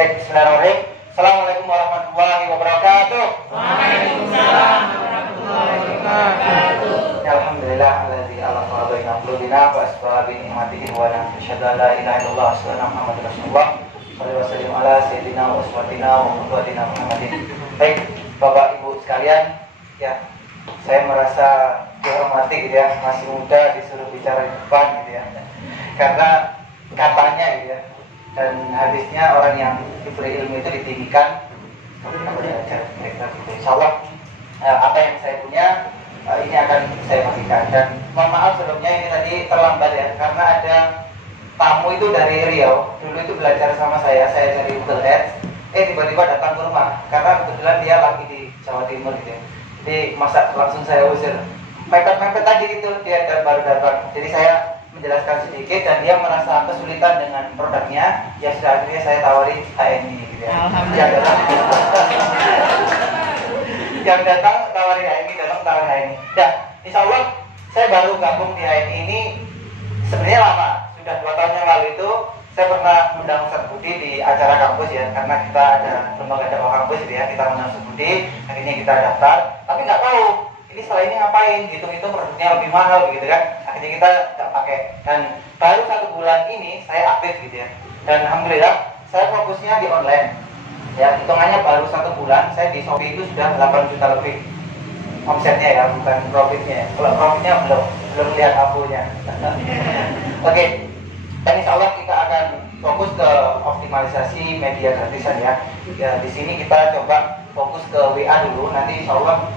Baik, bismillahirrahmanirrahim. Assalamualaikum warahmatullahi wabarakatuh. Waalaikumsalam warahmatullahi wabarakatuh. Alhamdulillah alladzi alaqa baina qulubina wa asbaha bi ni'matihi wa nashhadu an la ilaha illallah wa anna muhammadar rasulullah. Shallallahu alaihi wasallam ala sayyidina wa uswatina wa qudwatina Muhammadin. Baik, Bapak Ibu sekalian, ya. Saya merasa dihormati gitu ya, masih muda disuruh bicara di depan gitu ya. Karena katanya gitu ya. Dan habisnya orang yang diberi ilmu itu ditinggikan. Insya Allah apa yang saya punya ini akan saya bagikan. Dan mohon maaf sebelumnya ini tadi terlambat ya, karena ada tamu itu dari Riau. Dulu itu belajar sama saya dari Google Ads. Tiba-tiba datang ke rumah karena kebetulan dia lagi di Jawa Timur gitu ya. Jadi masa langsung saya usir. Mepet-mepet aja gitu, dia baru datang. Jadi saya menjelaskan sedikit dan dia merasa kesulitan dengan produknya. Ya sudah, akhirnya saya tawari HNI gitu ya. Yang datang tawari HNI, datang tawari HNI. Ya, insya Allah saya baru gabung di HNI ini sebenarnya lama. Sudah 2 tahun yang lalu itu saya pernah undang Ustaz Budi di acara kampus ya, karena kita ada lembaga dakwah kampus gitu ya, kita undang Ustaz Budi, akhirnya kita daftar, tapi nggak tahu ini setelah ini ngapain, hitung-hitung produknya lebih mahal gitu kan, akhirnya kita nggak pakai. Dan baru 1 bulan ini saya aktif gitu ya, dan alhamdulillah saya fokusnya di online ya, hitungannya baru 1 bulan saya di Shopee itu sudah 8 juta lebih omsetnya ya, bukan profitnya. Kalau profitnya belum lihat abunya. Oke. Dan insya Allah kita akan fokus ke optimalisasi media gratisan ya. Ya, di sini kita coba fokus ke WA dulu. Nanti insya Allah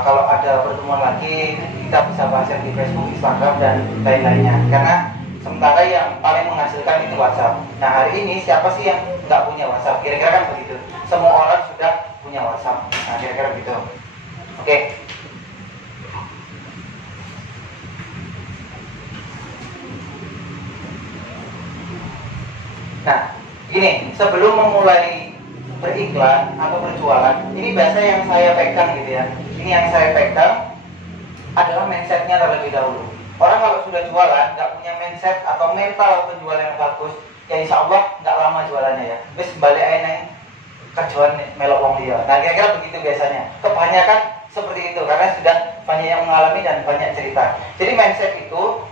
kalau ada pertemuan lagi kita bisa bahas di Facebook, Instagram dan lain-lainnya. Karena sementara yang paling menghasilkan itu WhatsApp. Nah hari ini siapa sih yang nggak punya WhatsApp? Kira-kira kan begitu. Semua orang sudah punya WhatsApp. Nah kira-kira begitu. Oke. Nah, gini, sebelum memulai beriklan atau berjualan, ini biasa yang saya pegang gitu ya. Ini yang saya pegang adalah mindsetnya terlebih dahulu. Orang kalau sudah jualan, nggak punya mindset atau mental penjual yang bagus, ya insya Allah nggak lama jualannya ya. Terus balik aja kerjaan melok wong dia. Nah, kira-kira begitu biasanya. Kebanyakan seperti itu karena sudah banyak yang mengalami dan banyak cerita. Jadi mindset itu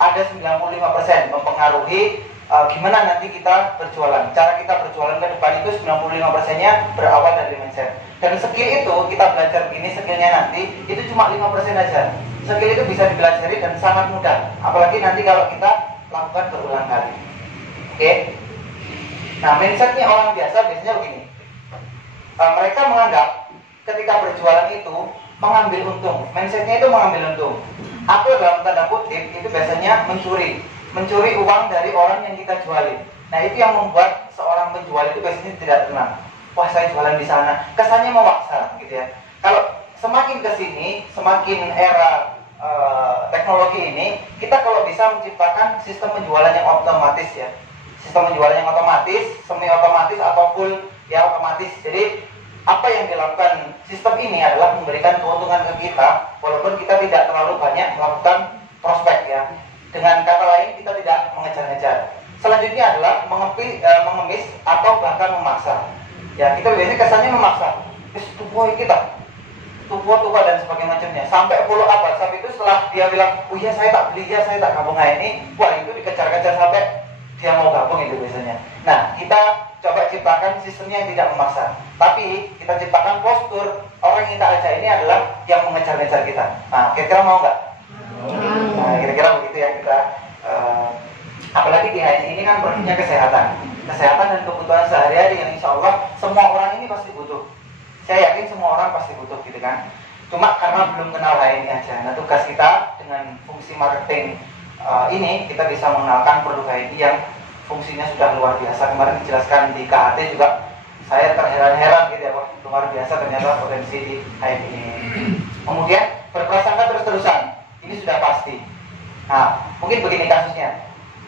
ada 95% mempengaruhi gimana nanti kita berjualan. Cara kita berjualan ke depan itu 95%-nya berawal dari mindset. Dan skill itu kita belajar begini, skillnya nanti itu cuma 5% aja. Skill itu bisa dipelajari dan sangat mudah. Apalagi nanti kalau kita lakukan berulang kali. Oke. Nah, mindsetnya orang biasa biasanya begini. Mereka menganggap ketika berjualan itu mengambil untung. Mindsetnya itu mengambil untung. Atau dalam tanda kutip itu biasanya mencuri uang dari orang yang kita jualin. Nah itu yang membuat seorang penjual itu biasanya tidak tenang. Wah saya jualan di sana, kesannya memaksa gitu ya. Kalau semakin kesini, semakin era teknologi ini, kita kalau bisa menciptakan sistem penjualan yang otomatis ya. Sistem penjualan yang otomatis, semi otomatis atau full ya otomatis. Jadi apa yang dilakukan sistem ini adalah memberikan keuntungan ke kita, walaupun kita tidak terlalu banyak melakukan prospek ya. Dengan kata lain kita tidak mengejar-ngejar. Selanjutnya adalah mengemis atau bahkan memaksa. Ya kita biasanya kesannya memaksa. Tubuh kita, tubuh dan sebagainya macamnya. Sampai follow up WhatsApp itu setelah dia bilang, oh iya saya tak beli, ya saya tak gabung ini. Wah itu dikejar-kejar sampai dia mau gabung itu biasanya. Nah kita coba ciptakan sistemnya yang tidak memaksa. Tapi kita ciptakan postur orang yang kita ajak ini adalah yang mengejar-ngejar kita. Nah kira-kira mau nggak? Nah kira-kira begitu ya kita apalagi di HNI ini kan produknya kesehatan dan kebutuhan sehari-hari yang insya Allah semua orang ini pasti butuh. Saya yakin semua orang pasti butuh gitu kan. Cuma karena belum kenal HNI aja. Nah tugas kita dengan fungsi marketing ini kita bisa mengenalkan produk HNI yang fungsinya sudah luar biasa. Kemarin dijelaskan di KHT juga saya terheran-heran gitu ya, wah luar biasa ternyata potensi di HNI ini. Kemudian berprasangka terus-terusan. Ini sudah pasti. Nah, mungkin begini kasusnya.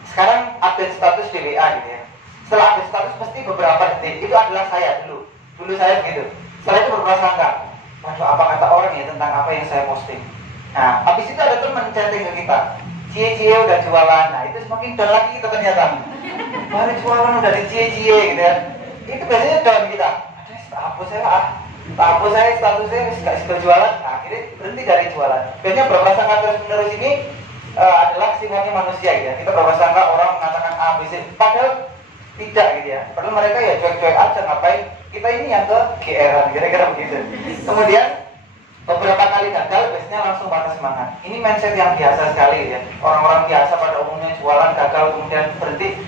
Sekarang update status di WA gitu ya. Setelah update status pasti beberapa detik. Itu adalah saya dulu. Dulu saya begitu. Setelah itu berprasangka. Waduh, apa kata orang ya tentang apa yang saya posting. Nah, habis itu ada teman chatting ke kita. Cie-cie udah jualan. Nah, itu semakin down lagi kita ternyata. Baru jualan udah di cie-cie gitu ya. itu biasanya down kita. Apa saya statusnya nggak berjualan, nah, akhirnya berhenti dari jualan. Biasanya berprasangka terus menerus ini adalah sifatnya manusia ya. Kita berprasangka orang mengatakan A, B, C, padahal tidak gitu ya. Padahal mereka ya cuek-cuek aja, ngapain? Kita ini yang ke GR-an, kira-kira begitu. Kemudian beberapa kali gagal, biasanya langsung patah semangat. Ini mindset yang biasa sekali ya. Orang-orang biasa pada umumnya jualan gagal kemudian berhenti.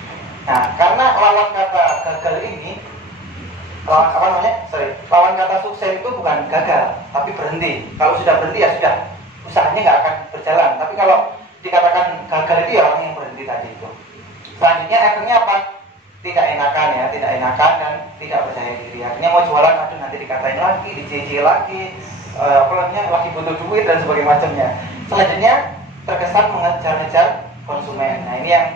Nah, karena lawan kata gagal ini, lawan kata sukses itu bukan gagal, tapi berhenti. Kalau sudah berhenti ya sudah, usahanya nggak akan berjalan. Tapi kalau dikatakan gagal itu ya orang yang berhenti tadi itu. Selanjutnya efeknya apa? Tidak enakan ya, tidak enakan dan tidak percaya diri. Akhirnya mau jualan, aduh nanti dikatain lagi, dijeje lagi, lagi butuh duit dan sebagainya macamnya. Selanjutnya terkesan mengejar-ngejar konsumen. Nah ini yang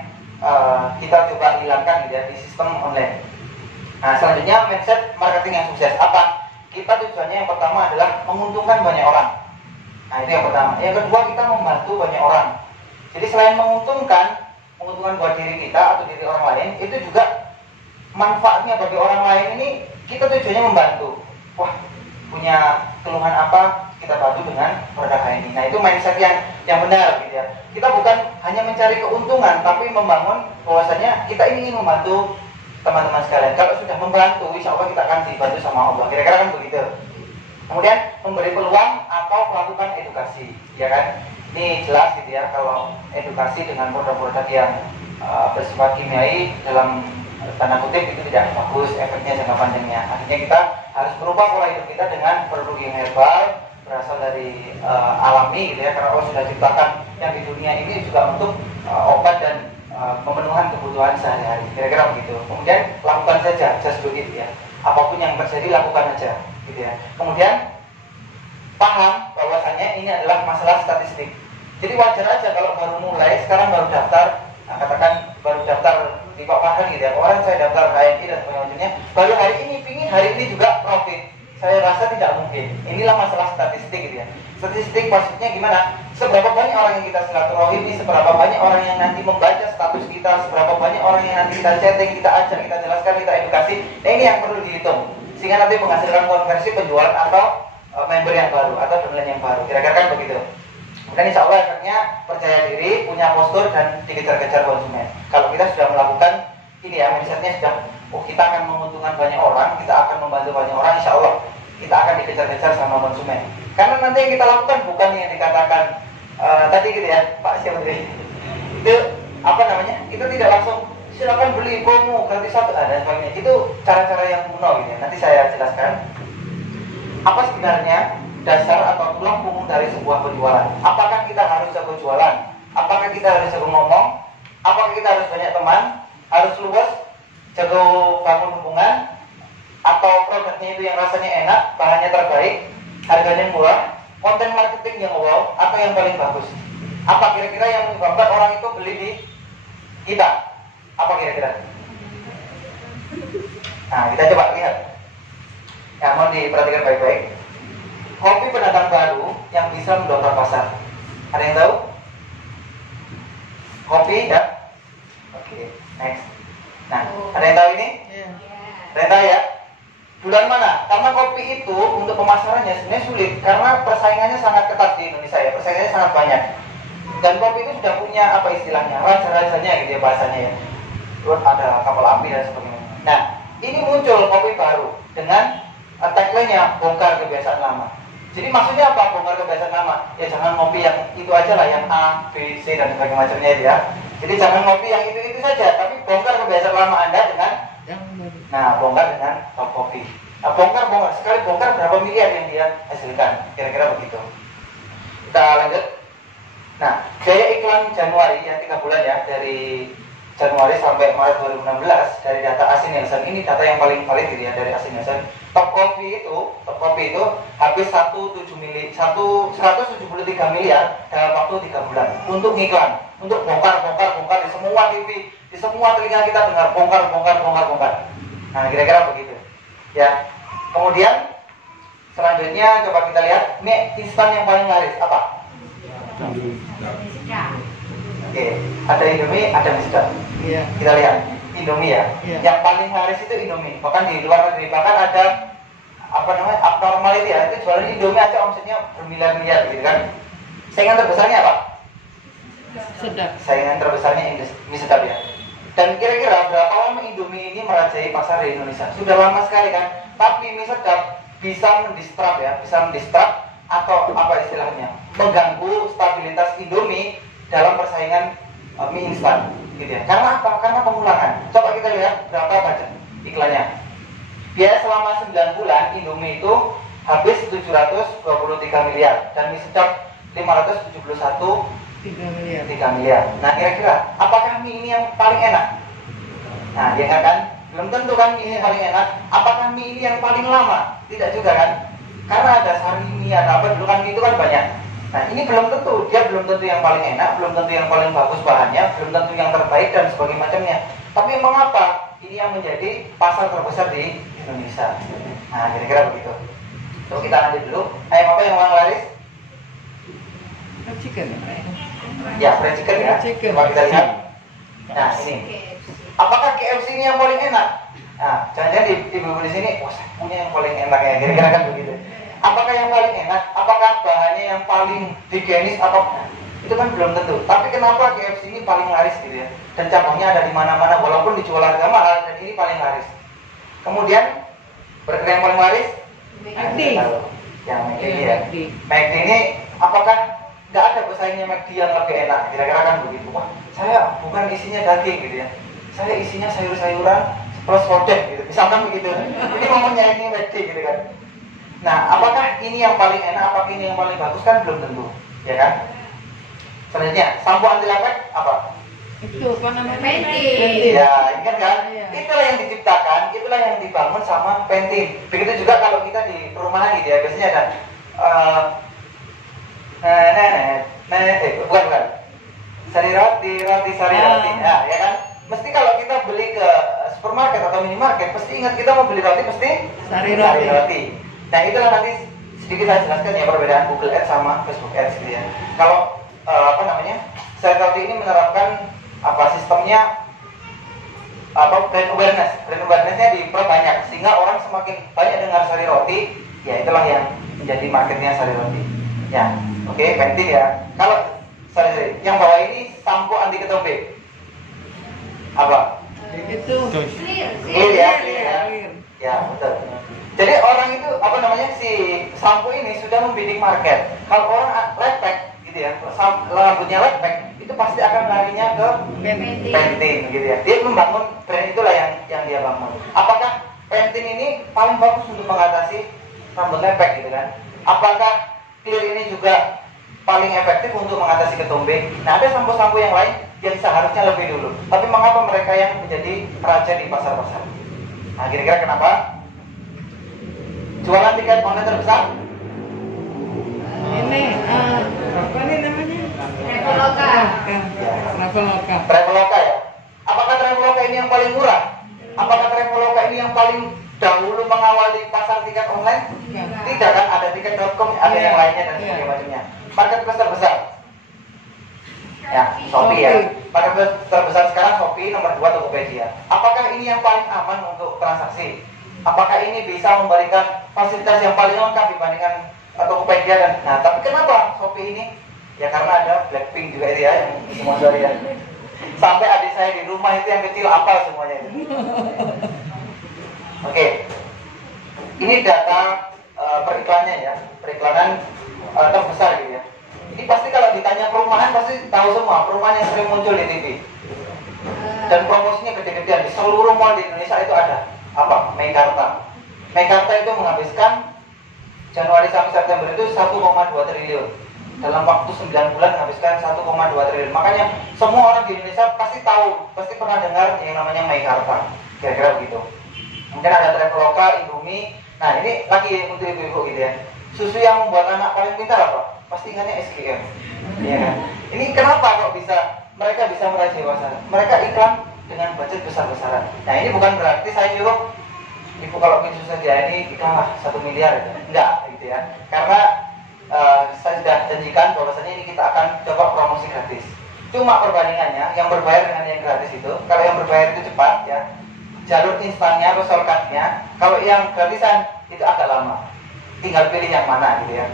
kita coba hilangkan gitu ya, di sistem online. Nah selanjutnya mindset marketing yang sukses apa? Kita tujuannya yang pertama adalah menguntungkan banyak orang. Nah itu yang pertama. Yang kedua kita membantu banyak orang. Jadi selain menguntungkan buat diri kita atau diri orang lain, itu juga manfaatnya bagi orang lain ini kita tujuannya membantu. Wah punya keluhan apa, kita bantu dengan produk ini. Nah itu mindset yang benar gitu ya. Kita bukan hanya mencari keuntungan, tapi membangun bahwasanya kita ini ingin membantu teman-teman sekalian. Kalau sudah membantu, insya Allah kita akan dibantu sama Allah. Kira-kira kan begitu. Kemudian memberi peluang atau melakukan edukasi, ya kan? Ini jelas gitu ya, kalau edukasi dengan produk-produk yang bersifat kimiai dalam tanda kutip itu tidak bagus efeknya jangka panjangnya. Akhirnya kita harus berubah pola hidup kita dengan produk yang herbal, berasal dari alami gitu ya, karena Allah sudah ciptakan yang di dunia ini juga untuk obat dan pemenuhan kebutuhan sehari-hari. Kira-kira begitu. Kemudian lakukan saja, just do it ya. Apapun yang terjadi lakukan aja gitu ya. Kemudian paham bahwasanya ini adalah masalah statistik. Jadi wajar aja kalau baru mulai, sekarang baru daftar, nah, katakan baru daftar di Pak Farhan gitu ya, orang saya daftar HNI dan sebagainya, baru hari ini pingin hari ini juga profit. Saya rasa tidak mungkin. Inilah masalah statistik gitu ya. Statistik maksudnya gimana? Seberapa banyak orang yang kita silaturahimi, seberapa banyak orang yang nanti membaca status kita, seberapa banyak orang yang nanti kita chatting, kita ajak, kita jelaskan, kita edukasi. Nah ini yang perlu dihitung, sehingga nanti menghasilkan konversi penjualan atau member yang baru atau downline yang baru. Kira-kira kan begitu. Dan insya Allah efeknya percaya diri, punya postur dan dikejar-kejar konsumen. Kalau kita sudah melakukan ini ya, mindsetnya sudah, kita akan menguntungkan banyak orang, kita akan membantu banyak orang, insya Allah kita akan dikejar-kejar sama konsumen. Karena nanti yang kita lakukan bukan yang dikatakan tadi gitu ya, Pak Syafri. Itu apa namanya? Itu tidak langsung silakan beli promo gratis satu dan sebagainya. Itu cara-cara yang kuno gitu ya. Nanti saya jelaskan. Apa sebenarnya dasar atau tulang punggung dari sebuah penjualan? Apakah kita harus jago jualan? Apakah kita harus jago ngomong? Apakah kita harus banyak teman? Harus luas, jago bangun hubungan? Atau produknya itu yang rasanya enak, bahannya terbaik, harganya murah, konten marketing yang wow, atau yang paling bagus? Apa kira-kira yang menyebabkan orang itu beli di kita? Apa kira-kira? Nah, kita coba lihat. Ya, mau diperhatikan baik-baik. Kopi pendatang baru yang bisa mendongkrak pasar. Ada yang tahu? Kopi ya? Oke, next. Nah, ada yang tahu ini? Ada yang tahu ya? Bulan mana? Karena kopi itu untuk pemasarannya sebenarnya sulit karena persaingannya sangat ketat di Indonesia ya. Persaingannya sangat banyak. Dan kopi itu sudah punya apa istilahnya? Raja-rajanya gitu ya bahasanya ya. Terus ada kapal api dan sebagainya. Nah, ini muncul kopi baru dengan tagline-nya bongkar kebiasaan lama. Jadi maksudnya apa bongkar kebiasaan lama? Ya jangan ngopi yang itu aja lah, yang A, B, C dan sebagainya macamnya ya. Jadi jangan ngopi yang itu saja, tapi bongkar kebiasaan lama Anda dengan bongkar dengan top kopi. Nah, bongkar sekali bongkar berapa miliar yang dia hasilkan? Kira-kira begitu. Kita lanjut. Nah, biaya iklan Januari yang 3 bulan ya, dari Januari sampai Maret 2016 dari data AC Nielsen, ini data yang paling valid ya dari AC Nielsen. Top kopi itu habis 173 miliar dalam waktu 3 bulan untuk ngiklan, untuk bongkar di semua TV, di semua telinga kita dengar bongkar. Nah, kira-kira begitu. Ya. Kemudian selanjutnya coba kita lihat, ini instan yang paling laris apa? Oke, ada Indomie, ada Misdaq. Kita lihat. Indomie ya. Iya. Yang paling laris itu Indomie. Bahkan di luar negeri bahkan ada apa namanya abnormal itu ya. Itu jualan Indomie aja omsetnya bermiliar-miliar gitu kan. Saingan terbesarnya apa? Sedap. Saingan terbesarnya mie sedap ya. Dan kira-kira berapa lama Indomie ini merajai pasar di Indonesia? Sudah lama sekali kan. Tapi mie sedap bisa mendistrap ya, bisa mendistrap atau apa istilahnya? Mengganggu stabilitas Indomie dalam persaingan mie instan gitu ya. Karena apa? Karena pengulangan. Coba kita lihat berapa budget iklannya. Biaya selama 9 bulan Indomie itu habis 723 miliar dan mie sedap 571 3 miliar. 3 miliar. Nah kira-kira apakah mie ini yang paling enak? Nah ya kan? Belum tentu kan mie ini yang paling enak. Apakah mie ini yang paling lama? Tidak juga kan? Karena ada sari mie, ada apa, dulu kan mie itu kan banyak. Nah ini belum tentu, dia belum tentu yang paling enak, belum tentu yang paling bagus bahannya, belum tentu yang terbaik dan sebagainya macamnya. Tapi mengapa ini yang menjadi pasar terbesar di Indonesia? Nah kira-kira begitu. Coba kita lanjut dulu. Ayam apa yang paling laris? Chicken. Ya, fried chicken ya. Chicken. Coba kita lihat. Nah ini, apakah KFC ini yang paling enak? Nah, jangan-jangan ibu-ibu di sini, wah saya punya yang paling enak ya, kira-kira kan begitu. Apakah yang paling enak? Apakah bahannya yang paling higienis? Atau itu kan belum tentu. Tapi kenapa KFC ini paling laris gitu ya? Dan cabangnya ada di mana-mana, walaupun dijual harga mahal, dan ini paling laris. Kemudian burger yang paling laris? McD. Yang McD ini ya. McD. McD ini apakah nggak ada pesaingnya McD yang lebih enak? Kira-kira kan begitu. Wah, saya bukan isinya daging gitu ya. Saya isinya sayur-sayuran plus kodek gitu. Misalkan begitu. Ini momennya ini McD gitu kan. Nah, apakah ini yang paling enak? Apakah ini yang paling bagus? Kan belum tentu, ya kan? Selanjutnya, sampo anti lepek apa? Itu apa namanya? Pantene. Ya, ingat kan? Iya. Itulah yang diciptakan, itulah yang dibangun sama Pantene. Begitu juga kalau kita di perumahan gitu ya, biasanya ada bukan. Sari roti, sari roti. Nah, ya kan? Mesti kalau kita beli ke supermarket atau minimarket, pasti ingat kita mau beli roti pasti Sari roti. Nah, itulah nanti sedikit saya jelaskan ya perbedaan Google Ads sama Facebook Ads gitu ya. Kalau sari roti ini menerapkan sistemnya brand awarenessnya diperbanyak sehingga orang semakin banyak dengar sari roti, ya itulah yang menjadi marketnya sari roti. Ya, oke, Pantene ya. Kalau sorry, yang bawah ini sampo anti ketombe. Apa? Itu. Clear ya, clear ya. Ya, betul. Jadi orang itu si sampo ini sudah membidik market. Kalau orang lepek gitu ya, rambutnya lepek, itu pasti akan larinya ke Pantene gitu ya. Dia membangun brand itulah yang dia bangun. Apakah Pantene ini paling bagus untuk mengatasi rambut lepek gitu kan? Apakah Clear ini juga paling efektif untuk mengatasi ketombe? Nah, ada sampo-sampo yang lain yang seharusnya lebih dulu. Tapi mengapa mereka yang menjadi raja di pasar-pasar? Nah, kira-kira kenapa? Jualan tiket online terbesar? Ini apa nih namanya? Traveloka. Traveloka. Traveloka ya. Apakah Traveloka ini yang paling murah? Apakah Traveloka ini yang paling dahulu mengawali pasar tiket online? Tidak kan, ada tiket.com, ada yang lainnya dan sebagainya macamnya. Marketplace terbesar? Ya, Shopee ya. Marketplace terbesar sekarang Shopee, nomor 2 Tokopedia. Apakah ini yang paling aman untuk transaksi? Apakah ini bisa memberikan fasilitas yang paling lengkap dibandingkan Tokopedia dan tapi kenapa Shopee ini? Ya karena ada Blackpink juga itu ya yang sponsor ya. Sampai adik saya di rumah itu yang kecil apa semuanya itu. Oke. Ini data periklannya ya, periklanan terbesar gitu ya. Ini pasti kalau ditanya perumahan pasti tahu semua perumahan yang sering muncul di TV. Dan promosinya gede-gedean di seluruh mall di Indonesia itu ada. Apa? Meikarta. Meikarta itu menghabiskan Januari sampai September itu 1,2 triliun. Dalam waktu 9 bulan menghabiskan 1,2 triliun. Makanya semua orang di Indonesia pasti tahu, pasti pernah dengar yang namanya Meikarta. Kira-kira begitu. Mungkin ada Traveloka, Indomie. Nah, ini lagi untuk ibu-ibu gitu ya. Susu yang membuat anak paling pintar apa? Pasti ingatnya SKM. Iya kan? Ini kenapa kok mereka bisa merajai pasar? Mereka iklan dengan budget besar-besaran. Nah, ini bukan berarti saya nyuruh ibu kalau bikin susu saja ini iklanlah 1 miliar gitu. Enggak gitu ya. Karena saya sudah janjikan bahwasanya ini kita akan coba promosi gratis. Cuma perbandingannya, yang berbayar dengan yang gratis itu, kalau yang berbayar itu cepat ya, jalur instannya atau shortcutnya, kalau yang gratisan itu agak lama. Tinggal pilih yang mana gitu ya.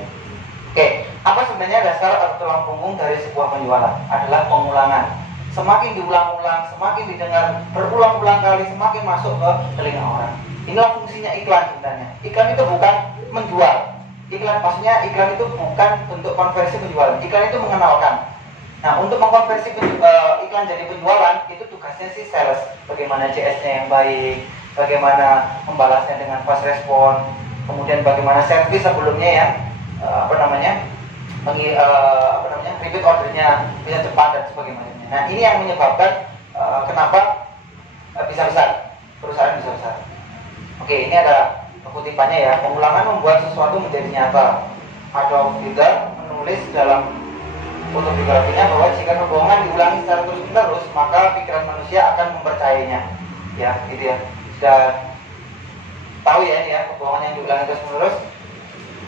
Oke, apa sebenarnya dasar atau tulang punggung dari sebuah penjualan? Adalah pengulangan. Semakin diulang-ulang, semakin didengar berulang-ulang kali, semakin masuk ke telinga orang. Inilah fungsinya iklan sebenarnya. Iklan itu bukan menjual. Iklan maksudnya iklan itu bukan untuk konversi penjualan. Iklan itu mengenalkan. Nah, untuk mengkonversi iklan jadi penjualan, itu tugasnya si sales. Bagaimana CS-nya yang baik, bagaimana membalasnya dengan fast respon, kemudian bagaimana servis sebelumnya yang repeat ordernya bisa cepat dan sebagainya. Nah, ini yang menyebabkan kenapa bisa besar, perusahaan bisa besar. Oke, ini ada kutipannya ya. Pengulangan membuat sesuatu menjadi nyata. Adolf Hitler menulis dalam autobiografinya bahwa jika kebohongan diulangi secara terus-menerus, maka pikiran manusia akan mempercayainya. Ya, gitu ya. Sudah tahu ya ini ya, kebohongan yang diulangi terus-menerus.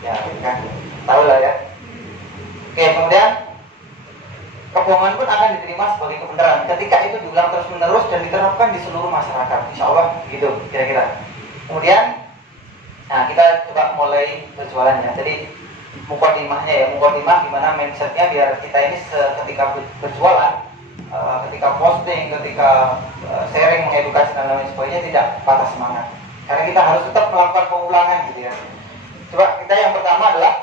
Ya, kan. Tahu lah ya. Oke, kemudian kebohongan pun akan diterima sebagai kebenaran ketika itu diulang terus-menerus dan diterapkan di seluruh masyarakat. Insya Allah gitu kira-kira. Kemudian, nah kita coba mulai berjualannya. Jadi mukadimahnya ya, mukadimah gimana mindsetnya biar kita ini ketika berjualan, ketika posting, ketika sharing, mengedukasi dan lain sebagainya tidak patah semangat. Karena kita harus tetap melakukan pengulangan gitu ya. Coba kita yang pertama adalah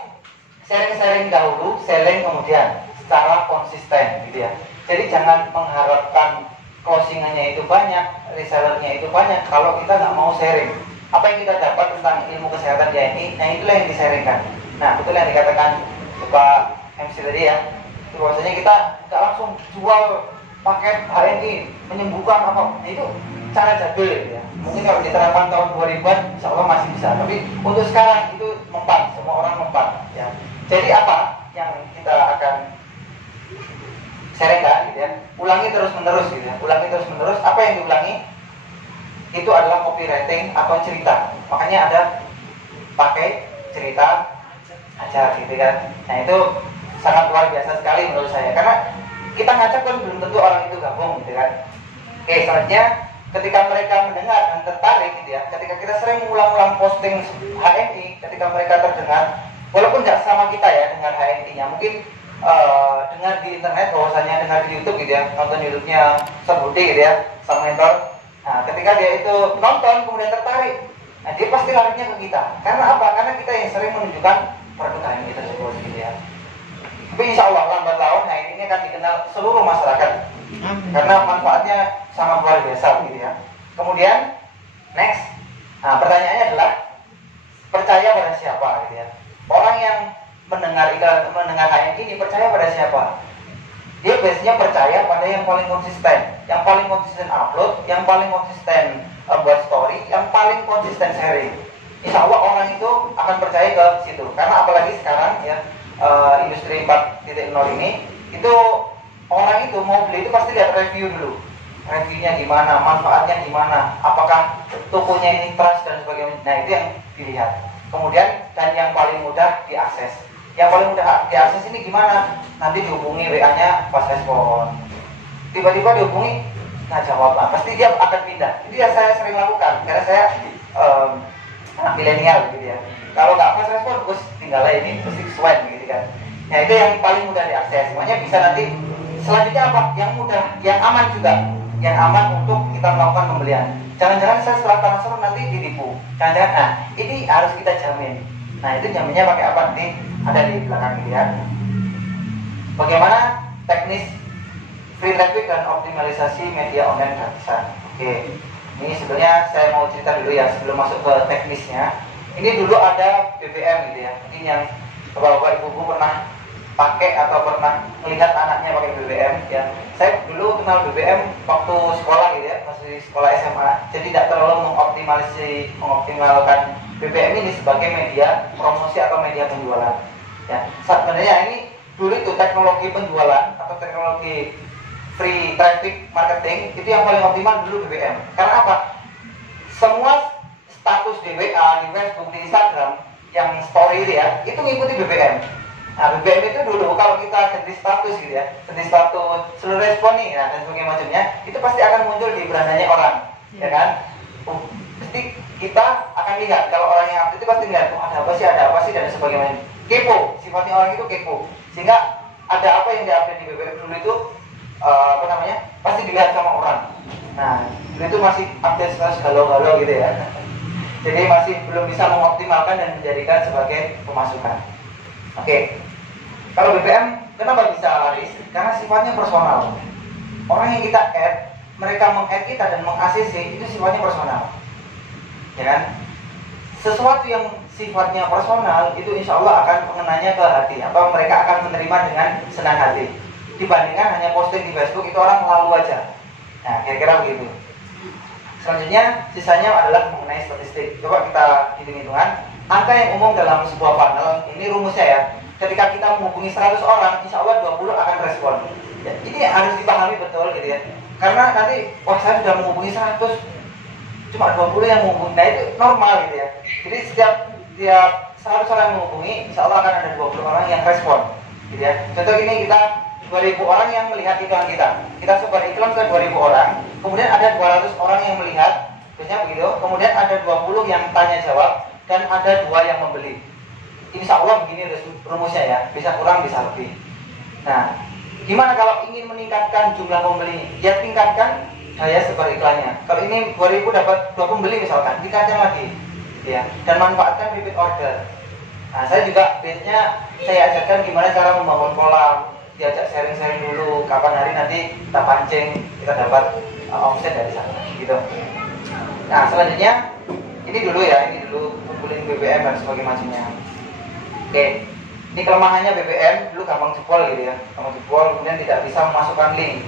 sharing dahulu, selling kemudian secara konsisten gitu ya. Jadi jangan mengharapkan closingannya itu banyak, resellernya itu banyak kalau kita nggak mau sharing. Apa yang kita dapat tentang ilmu kesehatan DNI, nah itulah yang disaringkan. Nah, betul yang dikatakan Pak MC tadi ya. Bahwasanya kita nggak langsung jual paket HNI menyembuhkan apa. Nah, itu cara jadul ya. Mungkin kalau diterapkan tahun 2000-an, insya Allah masih bisa. Tapi untuk sekarang itu mempan, semua orang mempan. Ya. Jadi apa yang kita akan sharingkan, gitu ya? Ulangi terus menerus, gitu ya. Ulangi terus menerus. Apa yang diulangi? Itu adalah copywriting atau cerita. Makanya ada pakai cerita ajar gitu kan. Nah itu sangat luar biasa sekali menurut saya. Karena kita ngajak kan belum tentu orang itu gabung gitu kan. Oke, selanjutnya ketika mereka mendengar dan tertarik gitu ya. Ketika kita sering mengulang-ulang posting HNI, ketika mereka terdengar, walaupun nggak sama kita ya dengar HNI-nya, mungkin dengar di internet, bahwasanya dengar di YouTube gitu ya, nonton YouTube-nya Sebudi gitu ya, sang mentor. Nah, ketika dia itu nonton kemudian tertarik, nah dia pasti larinya ke kita. Karena apa? Karena kita yang sering menunjukkan produk HNI tersebut gitu ya. Tapi insya Allah lambat laun HNI ini akan dikenal seluruh masyarakat. Karena manfaatnya sangat luar biasa gitu ya. Kemudian next, nah pertanyaannya adalah percaya pada siapa gitu ya. Orang yang mendengar HNI ini percaya pada siapa? Dia biasanya percaya pada yang paling konsisten upload, yang paling konsisten buat story, yang paling konsisten sharing. Insya Allah orang itu akan percaya ke situ. Karena apalagi sekarang ya industri 4.0 ini, itu orang itu mau beli itu pasti lihat review dulu. Reviewnya gimana, manfaatnya gimana, apakah tokonya ini trust dan sebagainya. Nah itu yang dilihat. Kemudian dan yang paling mudah diakses. Yang paling mudah diakses ini gimana? Nanti dihubungi WA-nya pas respon. Tiba-tiba dihubungi, nah jawab lah. Pasti dia akan pindah. Jadi ya saya sering lakukan karena saya anak milenial gitu ya. Kalau nggak pas respon, terus tinggal aja ini, terus swipe gitu kan. Nah itu yang paling mudah diakses. Semuanya bisa nanti. Selanjutnya apa? Yang mudah, yang aman juga. Yang aman untuk kita melakukan pembelian. Jangan-jangan saya setelah transfer nanti ditipu. Jangan-jangan, nah ini harus kita jamin. Nah itu jaminnya pakai apa? Nanti ada di belakang ini ya. Bagaimana teknis free traffic dan optimalisasi media online gratisan? Oke, ini sebetulnya saya mau cerita dulu ya sebelum masuk ke teknisnya. Ini dulu ada BBM gitu ya. Mungkin yang bapak-bapak ibu-ibu pernah pakai atau pernah melihat anaknya pakai BBM ya. Saya dulu kenal BBM waktu sekolah gitu ya, masih sekolah SMA. Jadi tidak terlalu mengoptimalkan BBM ini sebagai media promosi atau media penjualan. Ya, sebenarnya ini dulu itu teknologi penjualan atau teknologi free traffic marketing itu yang paling optimal dulu BBM. Karena apa? Semua status di WA, di Facebook, di Instagram yang story itu ya, itu ngikuti BBM. Nah, BBM itu dulu kalau kita ganti status gitu ya, ganti status seluruh respon nih, nah, dan sebagainya macamnya, itu pasti akan muncul di berananya orang, ya kan? Pasti kita akan lihat kalau orang yang update itu pasti lihat, ada apa sih dan sebagainya. Kepo, sifatnya orang itu kepo, sehingga ada apa yang diupdate di BBM dulu itu pasti dilihat sama orang. Nah, itu masih update status galau-galau gitu ya. Jadi masih belum bisa mengoptimalkan dan menjadikan sebagai pemasukan. Oke. Kalau BBM kenapa bisa laris? Karena sifatnya personal. Orang yang kita add, mereka meng-add kita dan meng-ACC itu sifatnya personal. Ya kan? Sesuatu yang sifatnya personal itu insya Allah akan mengenanya ke hati, atau mereka akan menerima dengan senang hati. Dibandingkan hanya posting di Facebook itu orang lalu aja. Nah, kira-kira begitu. Selanjutnya, sisanya adalah mengenai statistik. Coba kita hitung-hitungan. Angka yang umum dalam sebuah funnel, ini rumusnya ya. Ketika kita menghubungi 100 orang, insya Allah 20 akan respon. Ya, ini harus dipahami betul gitu ya. Karena nanti, saya sudah menghubungi 100, cuma 20 yang menghubungi. Nah, itu normal gitu ya. Jadi setiap 100 orang yang menghubungi, insya Allah akan ada 20 orang yang respon gitu ya. Contoh ini kita 2000 orang yang melihat iklan kita. Kita sebar iklan ke 2000 orang, kemudian ada 200 orang yang melihat, biasanya begitu. Kemudian ada 20 yang tanya jawab, dan ada 2 yang membeli. Insya Allah begini rumusnya ya, bisa kurang bisa lebih. Nah, gimana kalau ingin meningkatkan jumlah pembeli? Ya tingkatkan daya sebar iklannya. Kalau ini 2000 dapat 2 pembeli misalkan, tingkatkan lagi, ya. Dan manfaatkan repeat order. Nah, saya juga biasanya saya ajarkan gimana cara membangun pola. Diajak sharing-sharing dulu, kapan hari nanti kita pancing, kita dapat omset dari sana, gitu. Nah, selanjutnya ini dulu kumpulin BBM dan sebagainya. Oke, ini kelemahannya BBM dulu gampang jebol gitu ya, gampang jebol, kemudian tidak bisa memasukkan link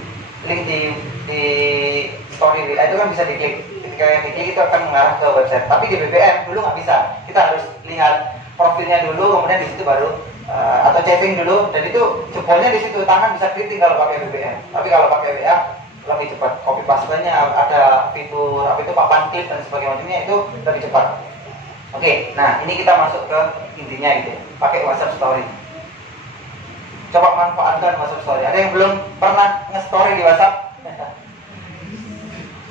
di story itu kan bisa diklik, ketika diklik itu akan mengarah ke website. Tapi di BBM dulu nggak bisa, kita harus lihat profilnya dulu, kemudian di situ baru atau chatting dulu, dan itu jebolnya di situ, tangan bisa keriting kalau pakai BBM. Tapi kalau pakai WA lebih cepat, copy paste-nya ada fitur papan klik dan sebagainya itu lebih cepat. Oke, nah ini kita masuk ke intinya gitu ya, pakai WhatsApp Story. Coba manfaatkan WhatsApp Story. Ada yang belum pernah nge-story di WhatsApp?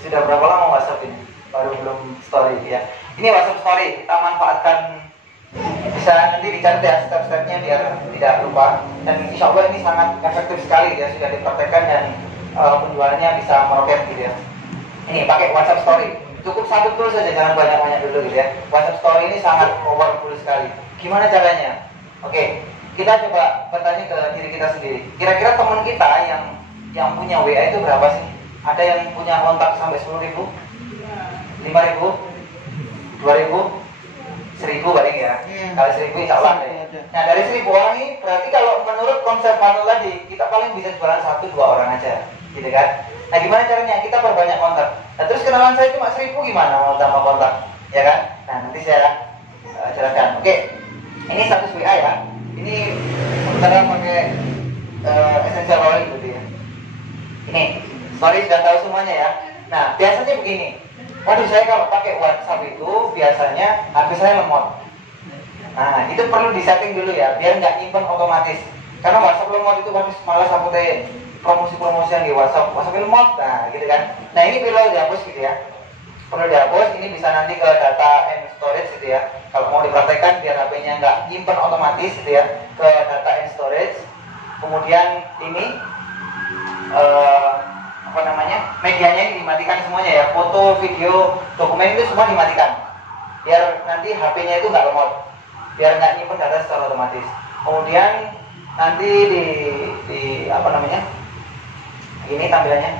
Sudah berapa lama WhatsApp ini? Baru belum story ya. Ini WhatsApp Story, kita manfaatkan. Bisa nanti dicatat ya step-stepnya biar tidak lupa. Dan insya Allah ini sangat efektif sekali ya, sudah dipraktekkan dan penjualannya bisa meroket gitu ya. Ini pakai WhatsApp Story, cukup 1 tool saja, jangan banyak-banyak dulu gitu ya. WhatsApp Story ini sangat powerful sekali. Gimana caranya? Oke, kita coba bertanya ke diri kita sendiri. Kira-kira teman kita yang punya WA itu berapa sih? Ada yang punya kontak sampai 10.000, 5.000, 2.000, 1.000 paling ya. Kalau 1.000 insya Allah ada. Nah, dari 1.000 orang ini berarti kalau menurut konsep funnel tadi, kita paling bisa jualan 1-2 orang aja, gitu kan? Nah, gimana caranya? Kita perbanyak kontak. Nah, terus kenalan saya cuma 1.000 gimana mau tambah kontak, ya kan? Nah, nanti saya jelaskan. Oke, ini status WA ya. Ini sementara pakai essential oil gitu ya. Ini, sorry sudah tahu semuanya ya. Nah, biasanya begini. Waduh, saya kalau pakai WhatsApp itu biasanya HP saya lemot. Nah, itu perlu disetting dulu ya, biar nggak nyimpen otomatis. Karena WhatsApp lemot itu malas aku promosi-promosi yang di WhatsApp lemot, nah gitu kan. Nah, ini perlu dihapus gitu ya. Perlu dihapus, ini bisa nanti ke data and storage gitu ya. Kalau mau dipraktekkan biar HP-nya nggak nyimpen otomatis gitu ya, ke data and storage. Kemudian ini medianya ini dimatikan semuanya ya, foto, video, dokumen itu semua dimatikan biar nanti HP-nya itu nggak lemot, biar nggak nyimpen data secara otomatis. Kemudian nanti ini tampilannya.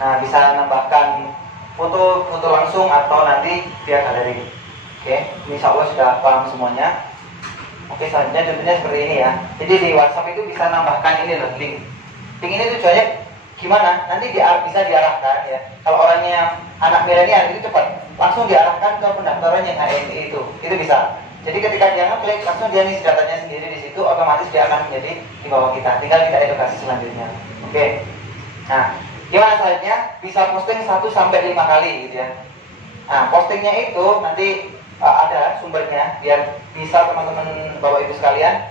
Nah, bisa nambahkan foto langsung atau nanti via galeri. Oke, insya Allah sudah paham semuanya. Oke, selanjutnya contohnya seperti ini ya. Jadi di WhatsApp itu bisa nambahkan ini loh, link ini tujuannya gimana? Nanti bisa diarahkan ya. Kalau orangnya anak milenial itu cepat, langsung diarahkan ke pendaftaran yang HNI itu bisa. Jadi ketika dia ngeklik, langsung dia ngisi datanya sendiri di situ, otomatis dia akan menjadi di bawah kita. Tinggal kita edukasi selanjutnya. Oke. Nah, gimana selanjutnya? Bisa posting 1-5 kali gitu ya. Nah, postingnya itu nanti ada sumbernya, biar bisa teman-teman Bapak Ibu sekalian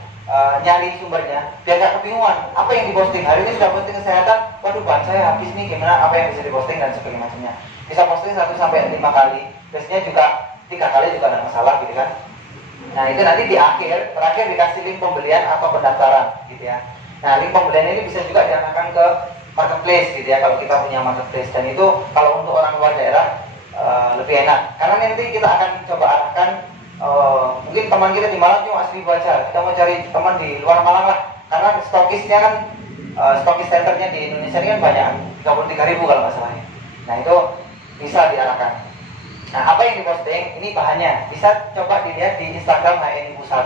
nyari sumbernya, biar nggak kebingungan apa yang diposting. Hari ini sudah posting kesehatan, waduh bahan saya habis nih, gimana, apa yang bisa diposting dan sebagainya macamnya. Bisa posting 1 sampai 5 kali, biasanya juga 3 kali juga ada masalah gitu kan. Nah itu nanti di terakhir dikasih link pembelian atau pendaftaran gitu ya. Nah link pembelian ini bisa juga diarahkan ke marketplace gitu ya, kalau kita punya marketplace. Dan itu kalau untuk orang luar daerah lebih enak, karena nanti kita akan coba arahkan mungkin teman kita di Malang cuma 1000 aja, kita mau cari teman di luar Malang lah, karena stokisnya kan stokis centernya di Indonesia ini kan banyak, 33.000 kalau nggak salah. Nah itu bisa diarahkan. Nah apa yang diposting ini bahannya bisa coba dilihat di Instagram HNI Pusat,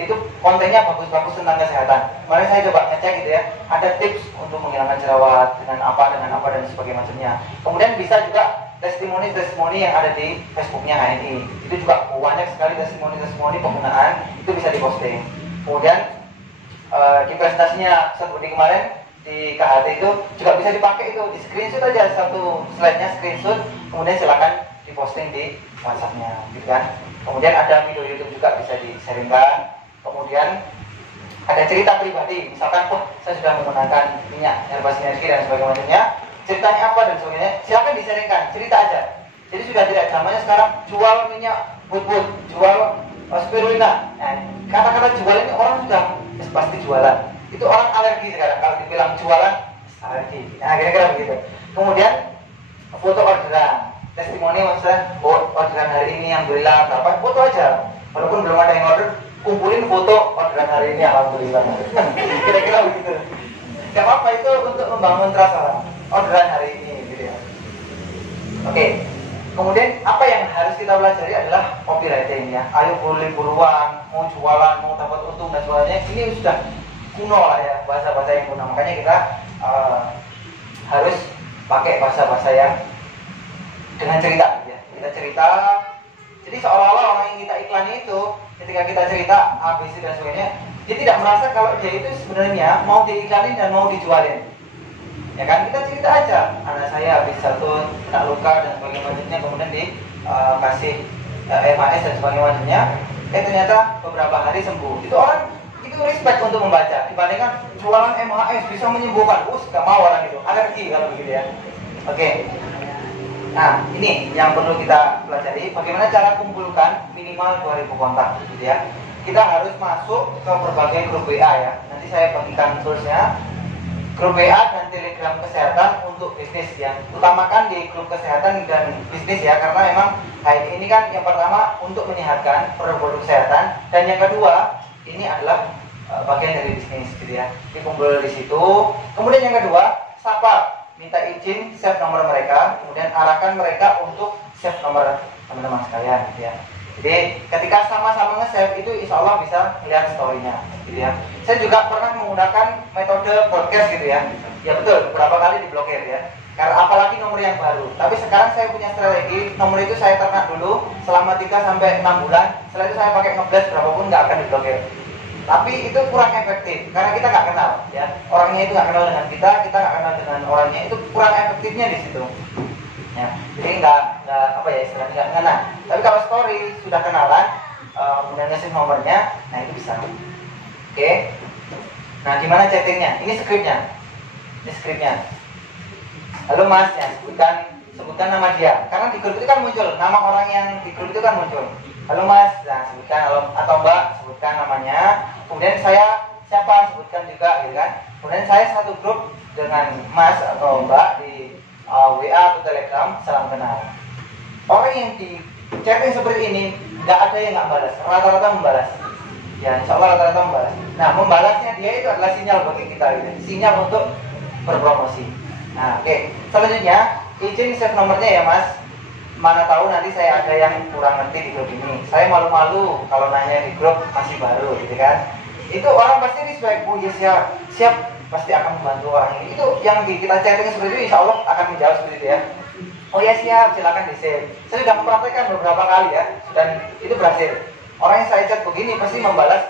itu kontennya bagus-bagus tentang kesehatan. Kemarin saya coba ngecek gitu ya, ada tips untuk menghilangkan jerawat dengan apa dan sebagainya macamnya. Kemudian bisa juga testimoni yang ada di Facebooknya HNI, itu juga banyak sekali testimoni penggunaan, itu bisa diposting. Kemudian di presentasinya seperti kemarin di KHT itu juga bisa dipakai, itu di screenshot aja satu slide-nya, screenshot, kemudian silakan diposting di WhatsApp-nya gitu kan. Kemudian ada video YouTube juga bisa di-sharingkan. Kemudian ada cerita pribadi, misalkan saya sudah menggunakan minyak herba sinergi dan sebagainya, ceritanya apa dan sebagainya, silakan disaringkan, cerita aja. Jadi sudah tidak zamannya sekarang jual minyak but-but, jual spirulina. Nah, kata-kata jual ini orang sudah pasti jualan. Itu orang alergi sekarang kalau dibilang jualan, alergi. Nah, kira-kira begitu. Kemudian foto orderan, testimoni maksudnya, orderan hari ini yang belilah berapa, foto aja. Walaupun belum ada yang order, kumpulin foto orderan hari ini, alhamdulillah. Kira-kira begitu. Gak apa-apa, itu untuk membangun trust orang. Orderan hari ini gitu ya. Oke. Kemudian apa yang harus kita pelajari adalah copywriting ya. Ayo boleh buruan, mau jualan, mau dapat untung dan sebagainya. Ini sudah kuno lah ya, bahasa-bahasa yang kuno. Makanya kita harus pakai bahasa-bahasa yang dengan cerita gitu ya. Kita cerita. Jadi seolah-olah orang yang kita iklani itu, ketika kita cerita ABC dan sebagainya, dia tidak merasa kalau dia itu sebenarnya mau diiklanin dan mau dijualin. Ya kan, kita cerita aja, anak saya habis jatuh, kena luka dan sebagainya macamnya, kemudian dikasih MHS dan sebagainya macamnya, ternyata beberapa hari sembuh. Itu orang itu respect untuk membaca dibandingkan jualan MHS bisa menyembuhkan. Gak mau orang itu, alergi kalau begitu ya. Oke. Nah, ini yang perlu kita pelajari, bagaimana cara kumpulkan minimal 2000 kontak gitu ya. Kita harus masuk ke berbagai grup WA ya. Nanti saya bagikan toolsnya. Grup WA dan Telegram kesehatan untuk bisnis ya. Utamakan di grup kesehatan dan bisnis ya, karena memang ini kan yang pertama untuk menyehatkan produk-produk kesehatan, dan yang kedua ini adalah bagian dari bisnis gitu ya. Dikumpul di situ. Kemudian yang kedua, sapa, minta izin save nomor mereka, kemudian arahkan mereka untuk save nomor teman-teman sekalian gitu ya. Jadi ketika sama-sama nge-save itu insya Allah bisa melihat story-nya gitu ya. Saya juga pernah menggunakan metode podcast gitu ya. Ya betul, beberapa kali diblokir ya. Karena apalagi nomor yang baru. Tapi sekarang saya punya strategi, nomor itu saya ternak dulu selama 3 sampai 6 bulan. Setelah itu saya pakai nge-blast berapapun nggak akan diblokir. Tapi itu kurang efektif karena kita nggak kenal ya. Orangnya itu nggak kenal dengan kita nggak kenal dengan orangnya, itu kurang efektifnya di situ. Ya, jadi nggak apa ya istilahnya nggak ngena. Tapi kalau story sudah kenalan, kemudian ngasih nomornya, nah itu bisa. Oke. Nah, gimana chattingnya? Ini skripnya. Halo Mas, ya sebutkan nama dia. Karena di grup itu kan muncul nama orang yang di grup itu kan muncul. Halo Mas, nah sebutkan atau Mbak, sebutkan namanya. Kemudian saya siapa, sebutkan juga, gitu kan. Kemudian saya satu grup dengan Mas atau Mbak di WA atau Telegram, salam kenal. Orang yang di chatting seperti ini nggak ada yang nggak balas, rata-rata membalas. Ya, insya Allah rata-rata membalas. Nah, membalasnya dia itu adalah sinyal bagi kita, gitu. Sinyal untuk berpromosi. Nah, oke. Selanjutnya, izin save nomornya ya Mas. Mana tahu nanti saya ada yang kurang ngerti di grup ini. Saya malu-malu kalau nanya di grup masih baru, gitu kan. Itu orang pasti respect, ya siap. Pasti akan membantu orang ini. Itu yang kita chatting seperti itu, insya Allah akan menjawab seperti itu ya. Oh ya siap, silakan di save. Saya sudah mempraktekkan beberapa kali ya, dan itu berhasil. Orang yang saya chat begini pasti membalas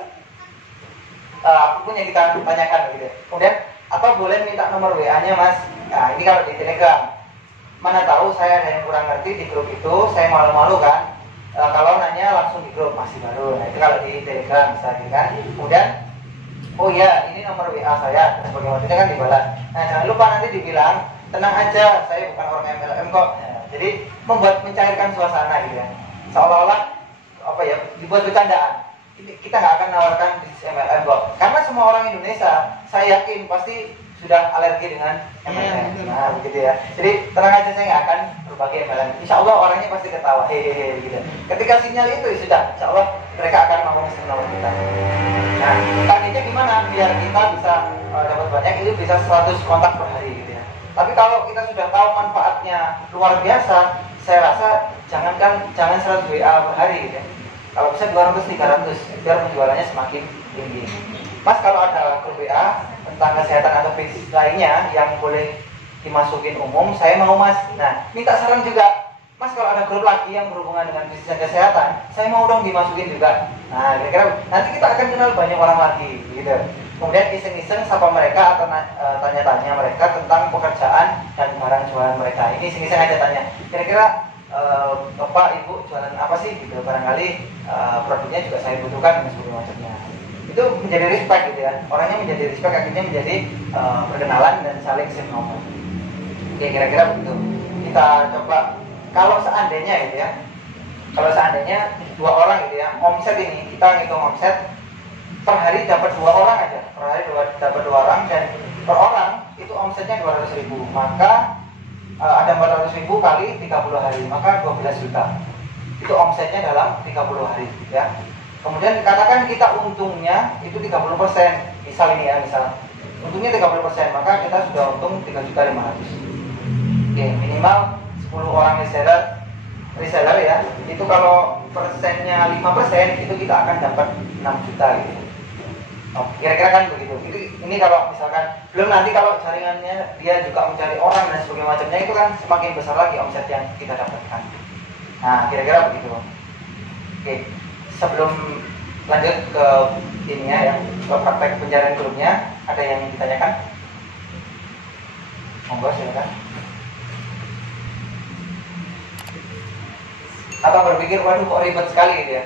apapun yang kita tanyakan gitu. Kemudian, apa boleh minta nomor WA-nya Mas? Nah ini kalau di Telegram. Mana tahu saya ada yang kurang ngerti di grup itu, saya malu-malu kan. Kalau nanya informasi baru. Nah itu kalau di Telegram misalnya kan. Kemudian oh iya, ini nomor WA saya, dan sebagainya kan dibalas. Nah jangan lupa nanti dibilang, tenang aja, saya bukan orang MLM kok. Nah, jadi mencairkan suasana gitu ya. Seolah-olah apa ya, dibuat bercandaan. Kita nggak akan menawarkan bisnis MLM kok. Karena semua orang Indonesia, saya yakin pasti sudah alergi dengan MLM. Nah begitu ya. Jadi tenang aja, saya nggak akan berbagi MLM. Insya Allah orangnya pasti ketawa, hehehe gitu. Ketika sinyal itu ya sudah, insya Allah mereka akan mau mesen nomor kita. Nah, targetnya gimana? Biar kita bisa dapat banyak, itu bisa 100 kontak per hari gitu ya. Tapi kalau kita sudah tahu manfaatnya luar biasa, saya rasa jangan 100 WA per hari gitu ya. Kalau bisa 200-300 biar penjualannya semakin tinggi. Mas kalau ada grup WA tentang kesehatan atau bisnis lainnya yang boleh dimasukin umum, saya mau mas. Nah, minta saran juga. Mas kalau ada grup lagi yang berhubungan dengan bisnis dan kesehatan, saya mau dong dimasukin juga. Nah, kira-kira nanti kita akan kenal banyak orang lagi, gitu. Kemudian iseng-iseng sapa mereka atau tanya-tanya mereka tentang pekerjaan dan barang jualan mereka. Ini iseng-iseng aja tanya. Kira-kira Bapak Ibu jualan apa sih? Gitu. Barangkali produknya juga saya butuhkan dan sebagainya macamnya. Itu menjadi respect gitu ya. Orangnya menjadi respect, akhirnya menjadi perkenalan dan saling share nomor. Oke, kira-kira begitu. Kita coba. Kalau seandainya gitu ya, dua orang gitu ya, omset ini kita ngitung omset per hari dapat 2 orang aja, per hari dapat 2 orang dan per orang itu omsetnya 200.000, maka ada 400.000 kali 30 hari, maka 12 juta. Itu omsetnya dalam 30 hari ya. Kemudian katakan kita untungnya itu 30%, misal ini ya, untungnya 30%, maka kita sudah untung 3.500.000. Oke, minimal 10 orang reseller ya, itu kalau persennya 5%, itu kita akan dapat 6 juta gitu. Oh, kira-kira kan begitu. Ini kalau misalkan belum nanti kalau jaringannya dia juga mencari orang dan sebagainya macamnya, itu kan semakin besar lagi omset yang kita dapatkan. Nah, kira-kira begitu. Oke, sebelum lanjut ke ininya ya, ke praktek pencarian grupnya, ada yang ditanyakan? Monggo silakan. Atau berpikir, waduh kok ribet sekali gitu ya?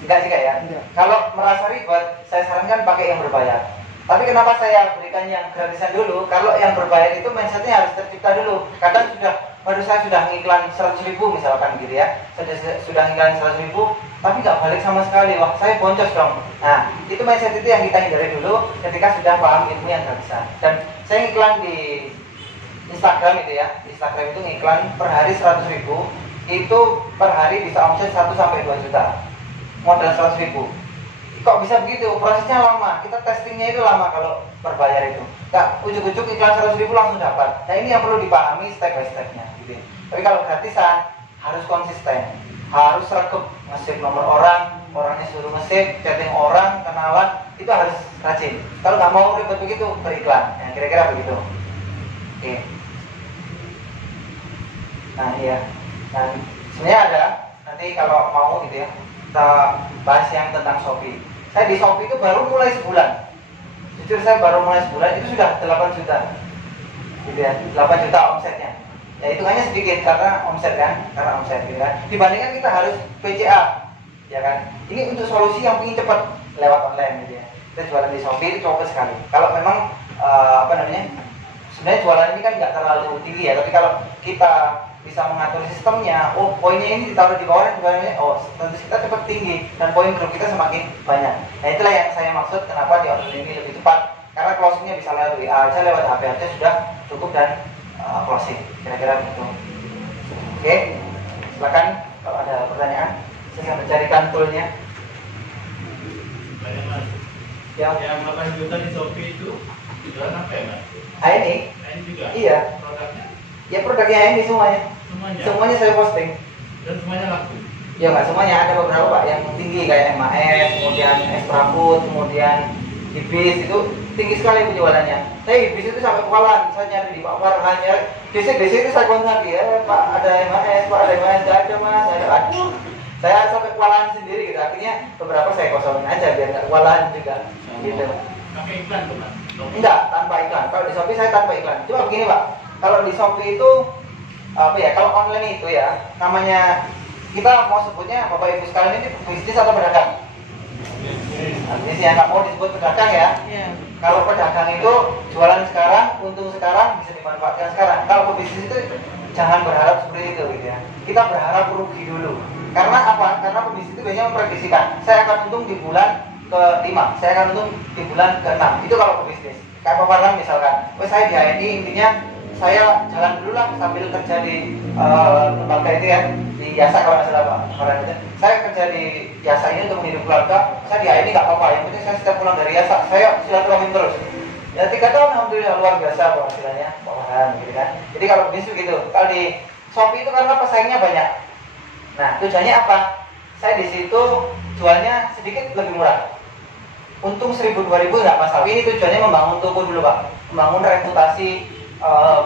Enggak sih ya? Enggak. Kalau merasa ribet, saya sarankan pakai yang berbayar. Tapi kenapa saya berikan yang gratisan dulu? Kalau yang berbayar itu mindsetnya harus tercipta dulu. Kadang baru saya sudah ngiklan 100.000 misalkan gitu ya, sudah ngiklan 100.000, tapi nggak balik sama sekali. Wah, saya boncos dong. Nah, itu mindset itu yang kita hindari dulu ketika sudah paham ilmu yang gratisan. Dan saya ngiklan di Instagram itu ya, Instagram itu ngiklan per hari 100.000. Itu per hari bisa omset 1-2 juta, modal 100.000. Kok bisa begitu? Prosesnya lama, kita testingnya itu lama kalau berbayar itu. Nah, ujuk-ujuk iklan 100.000 langsung dapat. Nah ini yang perlu dipahami step by stepnya gitu. Tapi kalau gratisan harus konsisten, harus rekep, nge-save nomor orang, orangnya suruh nge-save, chatting orang, kenalan, itu harus rajin. Kalau nggak mau ribet begitu, beriklan. Nah, kira-kira begitu. Oke. Nah iya. Nah, sebenarnya ada, nanti kalau mau gitu ya, kita bahas yang tentang Shopee. Saya di Shopee itu baru mulai sebulan. Jujur saya baru mulai sebulan, itu sudah 8 juta. Gitu ya, 8 juta omsetnya. Ya itu hanya sedikit karena omset kan, gitu kan. Dibandingkan kita harus PCA, ya kan. Ini untuk solusi yang ingin cepat lewat online gitu ya. Kita jualan di Shopee itu coba sekali. Kalau memang sebenarnya jualan ini kan nggak terlalu tinggi ya, tapi kalau kita bisa mengatur sistemnya, oh poinnya ini ditaruh di bawah, jualannya, oh tentu kita cepat tinggi dan poin grup kita semakin banyak. Nah itulah yang saya maksud kenapa di order ini lebih cepat, karena closingnya bisa lewat WA aja, lewat HP aja sudah cukup dan closing. Kira-kira begitu. Oke, silakan kalau ada pertanyaan, saya akan mencarikan toolnya. Yang 8 juta di Shopee itu jualan apa ya mas? Ini? Ini juga? Iya. Produknya? Ya produknya ini semuanya. Semuanya saya posting. Dan semuanya laku? Ya nggak semuanya, ada beberapa Pak yang tinggi kayak MAS, kemudian Extra Food, kemudian Ibis, itu tinggi sekali penjualannya. Saya Ibis itu sampai kewalahan, saya nyari di Pak Farhan, DC itu saya kontak ya, Pak ada MAS, Pak ada MAS, nggak ada mas, aduh. Saya sampai kewalahan sendiri gitu, akhirnya beberapa saya kosongin aja biar nggak kewalahan juga. Gitu. Pakai iklan tuh mas? Enggak, tanpa iklan. Kalau di Shopee saya tanpa iklan. Cuma begini Pak, kalau di Shopee itu apa ya? Kalau online itu ya namanya kita mau sebutnya Bapak Ibu sekalian ini bisnis atau pedagang? Bisnis yang nggak mau disebut pedagang ya. Iya. Kalau pedagang itu jualan sekarang, untung sekarang, bisa dimanfaatkan sekarang. Kalau pebisnis itu jangan berharap seperti itu gitu ya. Kita berharap rugi dulu. Karena apa? Karena pebisnis itu biasanya memprediksikan saya akan untung di bulan ke-5, saya akan untung di bulan ke-6. Itu kalau pebisnis. Kayak Pak misalkan, saya di HNI intinya saya jalan dulu lah sambil kerja di lembaga itu ya, di Yasa kalau nggak salah Pak. Saya kerja di Yasa ini untuk menghidupi keluarga. Saya di HNI nggak apa-apa, yang penting saya setiap pulang dari Yasa saya silaturahmi terus. Ya 3 tahun alhamdulillah luar biasa penghasilannya, Pak gitu kan. Jadi kalau bisnis gitu, kalau di Shopee itu karena pesaingnya banyak. Nah tujuannya apa? Saya di situ jualnya sedikit lebih murah. Untung 1.000-2.000 nggak masalah. Ini tujuannya membangun toko dulu Pak, membangun reputasi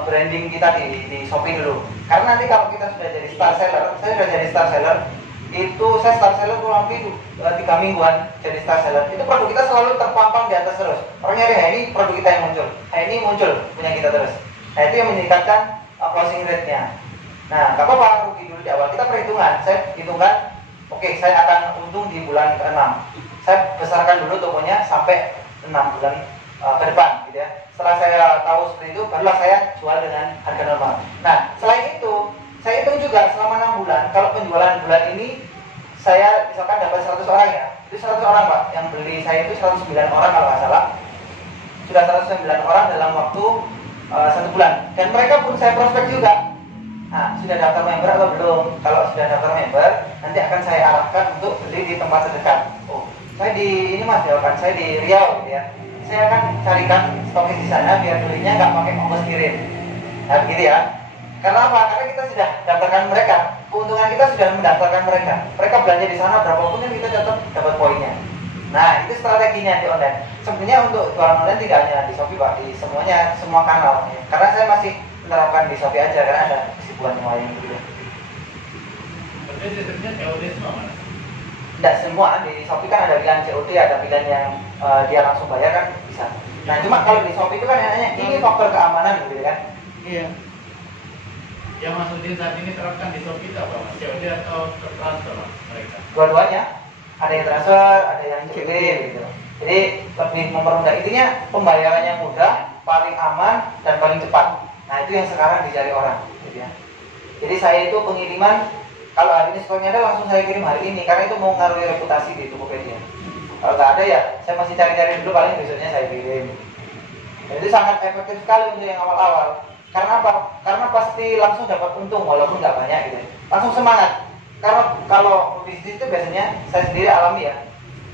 branding kita di Shopee dulu. Karena nanti kalau kita sudah jadi star seller, saya sudah jadi star seller, itu saya star seller kurang lebih 3 mingguan jadi star seller. Itu produk kita selalu terpampang di atas terus. Orang nyari ini produk kita yang muncul, ini muncul punya kita terus. Nah itu yang meningkatkan closing rate-nya. Nah nggak apa-apa rugi dulu di awal. Kita perhitungan, saya hitungkan, oke saya akan untung di bulan ke-6. Saya besarkan dulu tokonya sampai 6 bulan ke depan gitu ya. Setelah saya tahu seperti itu, barulah saya jual dengan harga normal. Nah, selain itu, saya hitung juga selama 6 bulan, kalau penjualan bulan ini saya misalkan dapat 100 orang ya, itu 100 orang Pak, yang beli saya itu 109 orang kalau nggak salah. Sudah 109 orang dalam waktu 1 bulan. Dan mereka pun saya prospek juga. Nah, sudah daftar member atau belum? Kalau sudah daftar member, nanti akan saya arahkan untuk beli di tempat terdekat. Oh, saya di ini Mas, jawaban saya di Riau gitu ya. Saya akan carikan stokis di sana biar belinya nggak pakai ongkos kirim. Nah gitu ya. Karena apa? Karena kita sudah daftarkan mereka. Keuntungan kita sudah mendaftarkan mereka. Mereka belanja di sana berapapun yang kita dapat poinnya. Nah itu strateginya di online. Sebenarnya untuk jualan online tidak hanya di Shopee Pak, di semuanya, semua kanal. Karena saya masih menerapkan di Shopee aja karena ada kesibukan yang lain gitu. Berarti sistemnya COD semua mana? Tidak semua, di Shopee kan ada pilihan COD, ada pilihan yang dia langsung bayar kan bisa. Nah cuma kalau di Shopee itu kan enaknya ini faktor keamanan gitu kan. Iya. Yang Mas Udin saat ini terapkan di Shopee itu apa Mas? COD atau transfer mereka? Dua-duanya, ada yang transfer, ada yang COD gitu. Jadi lebih mempermudah, intinya pembayarannya mudah, paling aman dan paling cepat. Nah itu yang sekarang dicari orang gitu ya. Jadi saya itu pengiriman, kalau hari ini stoknya ada langsung saya kirim hari ini karena itu mau ngaruhi reputasi di Tokopedia. Kalau nggak ada ya saya masih cari-cari dulu, paling besoknya saya kirim. Dan itu sangat efektif sekali untuk yang awal-awal. Karena apa? Karena pasti langsung dapat untung walaupun nggak banyak gitu. Langsung semangat. Karena kalau bisnis itu biasanya saya sendiri alami ya.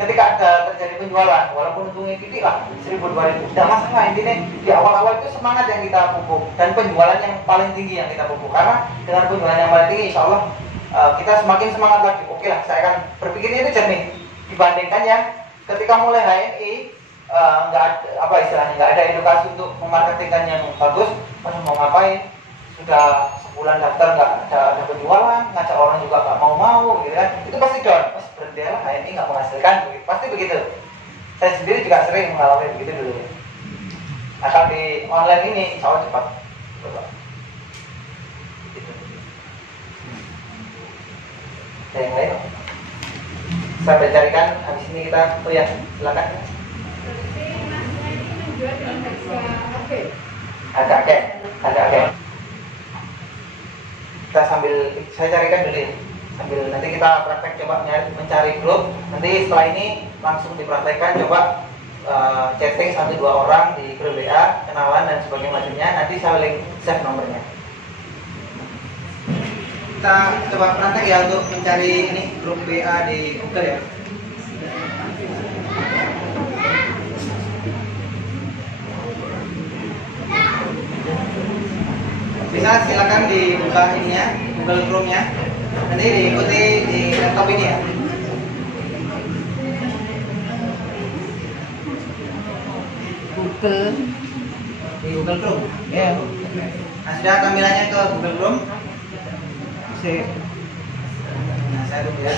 Ketika ada terjadi penjualan, walaupun untungnya gede lah 1.000-2.000, tidak masalah. Intinya di awal-awal itu semangat yang kita pupuk dan penjualan yang paling tinggi yang kita pupuk. Karena dengan penjualan yang paling tinggi, insya Allah kita semakin semangat lagi. Oke lah, saya akan berpikirnya itu jernih dibandingkan yang ketika mulai HNI nggak apa istilahnya, nggak ada edukasi untuk memarketingkan yang bagus. Mau ngapain? Sudah sebulan daftar nggak ada penjualan, ngajak orang juga nggak mau gitu kan? Itu pasti down. Pas berhenti lah HNI nggak menghasilkan, pasti begitu. Saya sendiri juga sering mengalami begitu dulu. Nah kalau di online ini, insya Allah cepat. Gitu. Ada yang lain? Sampai carikan habis ini kita, oh ya silakan. Agak. Kita sambil saya carikan dulu ya. Sambil nanti kita praktek coba mencari grup. Nanti setelah ini langsung dipraktekkan coba chatting 1-2 orang di grup WA, kenalan dan sebagainya macamnya. Nanti saya link save nomornya. Kita coba praktek ya untuk mencari ini grup WA di Google ya. Bisa silakan dibuka ininya, Google Chrome-nya. Nanti diikuti di laptop ini ya. Google. Di Google Chrome. Ya. Nah, sudah tampilannya ke Google Chrome. Sip. Nah, saya tunggu ya.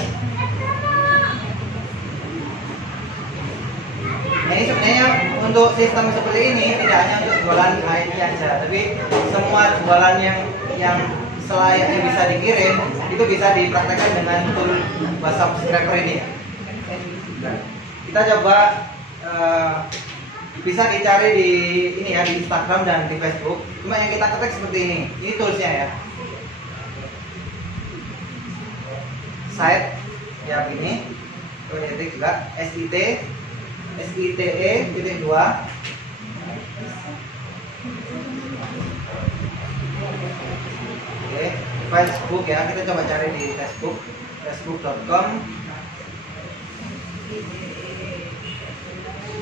Nah, ini sebenarnya untuk sistem seperti ini tidak hanya untuk jualan HNI aja, tapi semua jualan yang selayaknya bisa dikirim, itu bisa dipraktekkan dengan tool WhatsApp Scraper ini ya. Kita coba bisa dicari di ini ya, di Instagram dan di Facebook. Cuma yang kita ketik seperti ini. Ini toolsnya ya. Site ya begini. Ketik juga SITE.2. Oke, Facebook ya, kita coba cari di Facebook, facebook.com.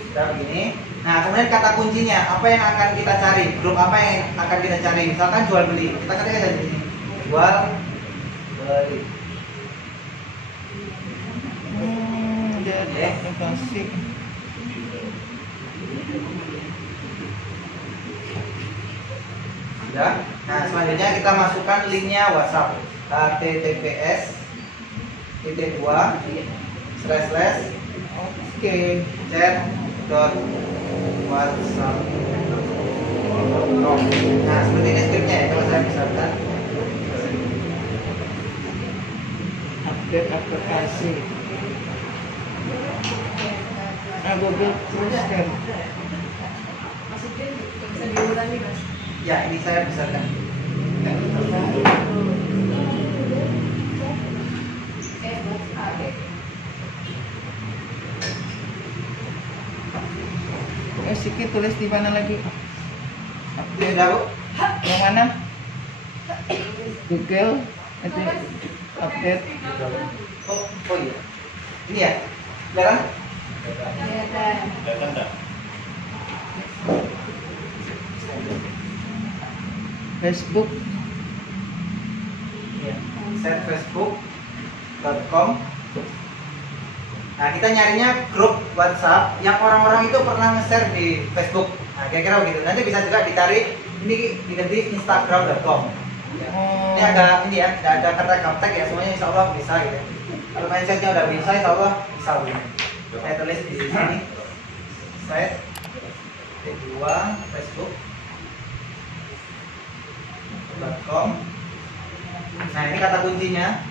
Kita begini. Nah, kemudian kata kuncinya, apa yang akan kita cari? Grup apa yang akan kita cari? Misalkan jual beli, kita ketik aja di sini. Jual beli. Jadi aplikasi. Sudah. Nah, selanjutnya kita masukkan linknya WhatsApp. https:// Oke. chat.whatsapp.com. Nah, seperti ini skripnya ya, kalau saya misalkan Update aplikasi. Google Chrome. ya, ini saya besarkan. Siki tulis di mana lagi? Ini udah, Bu? Yang mana? Google. Itu update. Oh iya. Ini ya. Kelihatan? Kelihatan tak? Facebook. Iya. Set facebook.com. Nah, kita nyarinya grup WhatsApp yang orang-orang itu pernah nge-share di Facebook. Nah, kira-kira begitu. Nanti bisa juga ditarik ini di instagram.com. Ini agak ini ya, nggak ada kata gaptek ya, semuanya insya Allah bisa gitu. Kalau mindsetnya udah bisa, insya Allah bisa begini. Saya tulis di sini. Site kedua facebook.com. Nah, ini kata kuncinya.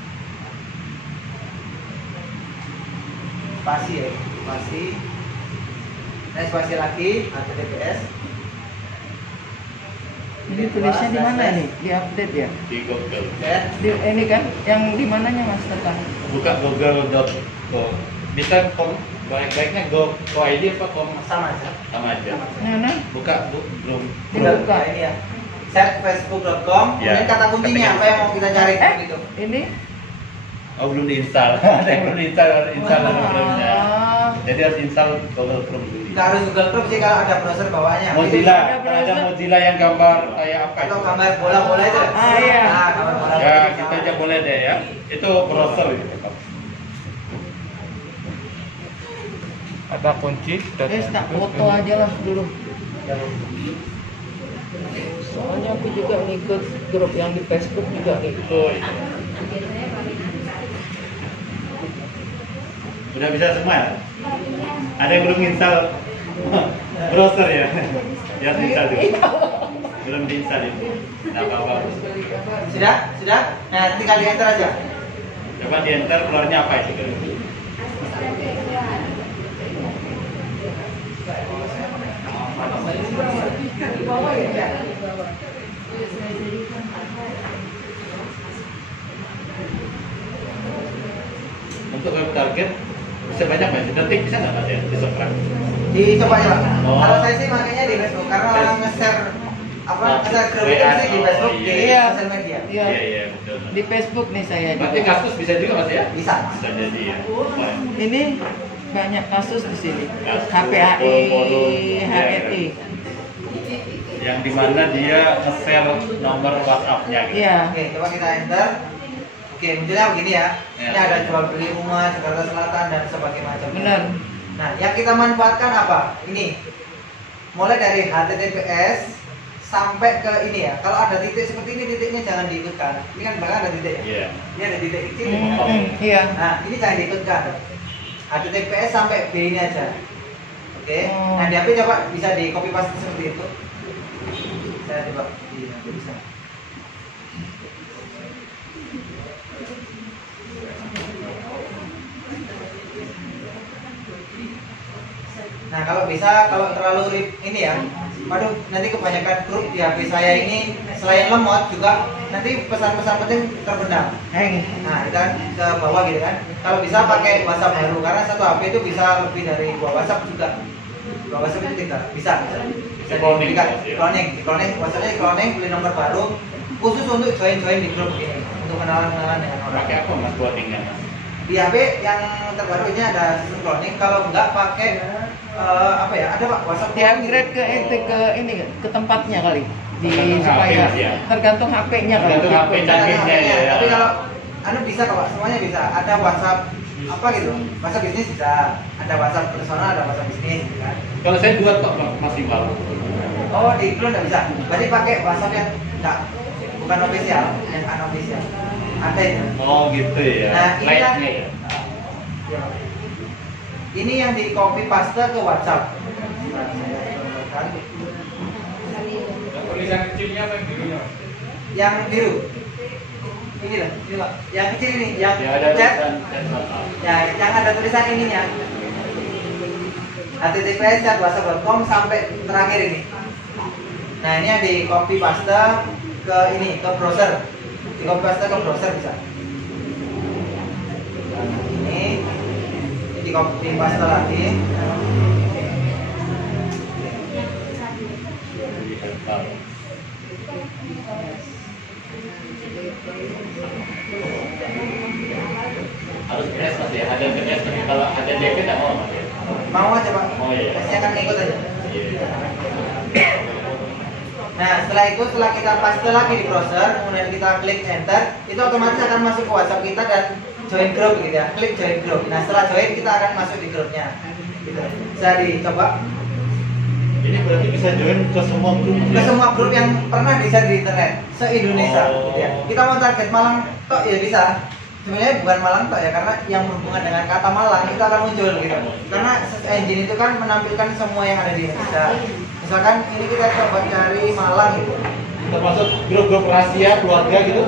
Spasi ya, spasi. Nah, spasi lagi, https. Ini tulisnya di mana nih? Di update ya? Di Google. Ya, Ini kan yang di mananya Mas tentang? Buka google.co. Bisa baik-baiknya go.id apa com? sama aja. Sama aja. Mana? Buka belum. Tinggal buka ini ya. Set facebook.com. Ya. Kemudian kata kuncinya apa yang mau kita cari gitu. Ini? Oh, belum diinstal. Ada yang belum diinstal, sebelumnya. Ah. Jadi harus install Google Chrome dulu. Nggak harus Google Chrome sih, kalau ada browser bawahnya. Mozilla, Ada kan ada browser. Mozilla yang gambar kayak apa Atau itu? gambar bola-bola itu. Ah, iya. Nah, gambar bola. Ya, kita aja boleh deh ya. Itu browser gitu. Ada kunci. Tak foto aja lah dulu. Soalnya aku juga ngikut grup yang di Facebook juga ikut. Oh, iya. Udah bisa semua ya? Ada yang belum install browser ya? Ya install dulu. Belum diinstal itu. Nggak apa-apa. Sudah? Sudah? Nah, tinggal di enter aja. Coba di enter keluarnya apa itu? Untuk web target bisa banyak Mas. Detik bisa nggak Mas ya? Di subscribe. Dicoba aja, Pak. Oh. Kalau saya sih makanya di Facebook karena nge-share apa nge-share grup itu sih di Facebook, di Iya. sosial media. Iya. Iya betul. Di Facebook nih saya Berarti juga. kasus bisa juga Mas ya? Bisa. Bisa jadi ya. Boleh. Ini banyak kasus di sini. Kasus, KPAI, forum-forum. HRI. Yang dimana dia nge-share nomor WhatsApp-nya gitu. Iya. Oke, coba kita enter. Oke, munculnya begini ya. Ya. Ini ada jual beli rumah, Jakarta Selatan dan sebagainya macam. Benar. Nah, yang kita manfaatkan apa? Ini. Mulai dari HTTPS sampai ke ini ya. Kalau ada titik seperti ini, titiknya jangan diikutkan. Ini kan belakang ada titik ya. Iya. Ini ada titik kecil. Iya. Nah, ini jangan diikutkan. HTTPS sampai B ini aja. Oke. Oh. Nah, di HP coba bisa di copy paste seperti itu. Saya coba. Iya, bisa. Nah kalau bisa, kalau terlalu ini ya, waduh nanti kebanyakan grup di HP saya ini selain lemot juga nanti pesan-pesan penting terpendam. Nah itu kan ke bawah gitu kan. Kalau bisa pakai WhatsApp baru karena satu HP itu bisa lebih dari 2 WhatsApp juga. 2 WhatsApp itu bisa cloning WhatsAppnya cloning, beli nomor baru khusus untuk join di grup ini untuk kenalan dengan orang. Pakai apa mas buat tinggal? Di HP yang terbaru ini ada sistem cloning. Kalau enggak pakai apa ya? Ada Pak WhatsApp. Di-upgrade ke ini ke tempatnya kali. Tergantung Supaya HP, ya. tergantung HP-nya kali. Tergantung HP canggihnya ya. Tapi kalau bisa kok Pak, semuanya bisa. Ada WhatsApp apa gitu? WhatsApp bisnis bisa. Ada WhatsApp personal, ada WhatsApp bisnis gitu kan. Kalau saya 2 tok maksimal. Oh, di clone enggak bisa. Berarti pakai WhatsApp yang enggak bukan official, yang unofficial. Ada itu. Oh gitu ya. Nah, ini kan Lightnya ya. ya. Ini yang di copy paste ke WhatsApp. Nah, saya contohkan. Tulisan kecilnya apa yang birunya? Yang biru. Ini loh, ini Pak. Yang kecil ini, yang Ya ada chat. tulisan. Ya, yang ada tulisan ininya. https whatsapp.com sampai terakhir ini. Nah, ini yang di copy paste ke ini, ke browser. Di copy paste ke browser bisa. Ini di copy paste lagi. Harus beres mas ya, ada beres tapi kalau ada DP tidak mau mas ya. Mau aja Pak. Oh, iya. Saya akan ikut aja. Iya. Nah, setelah kita paste lagi di browser, kemudian kita klik enter, itu otomatis akan masuk ke WhatsApp kita dan join grup gitu ya. Klik join grup. Nah, setelah join kita akan masuk di grupnya. Gitu. Bisa dicoba Ini berarti bisa join ke semua grup ke ya? semua grup yang pernah di-share di internet se-Indonesia gitu ya. Kita mau target Malang tok ya bisa. Sebenarnya bukan Malang tok ya, karena yang berhubungan dengan kata Malang itu akan muncul gitu. Karena search engine itu kan menampilkan semua yang ada di Indonesia. Misalkan ini kita coba cari Malang gitu. Termasuk grup-grup rahasia keluarga gitu?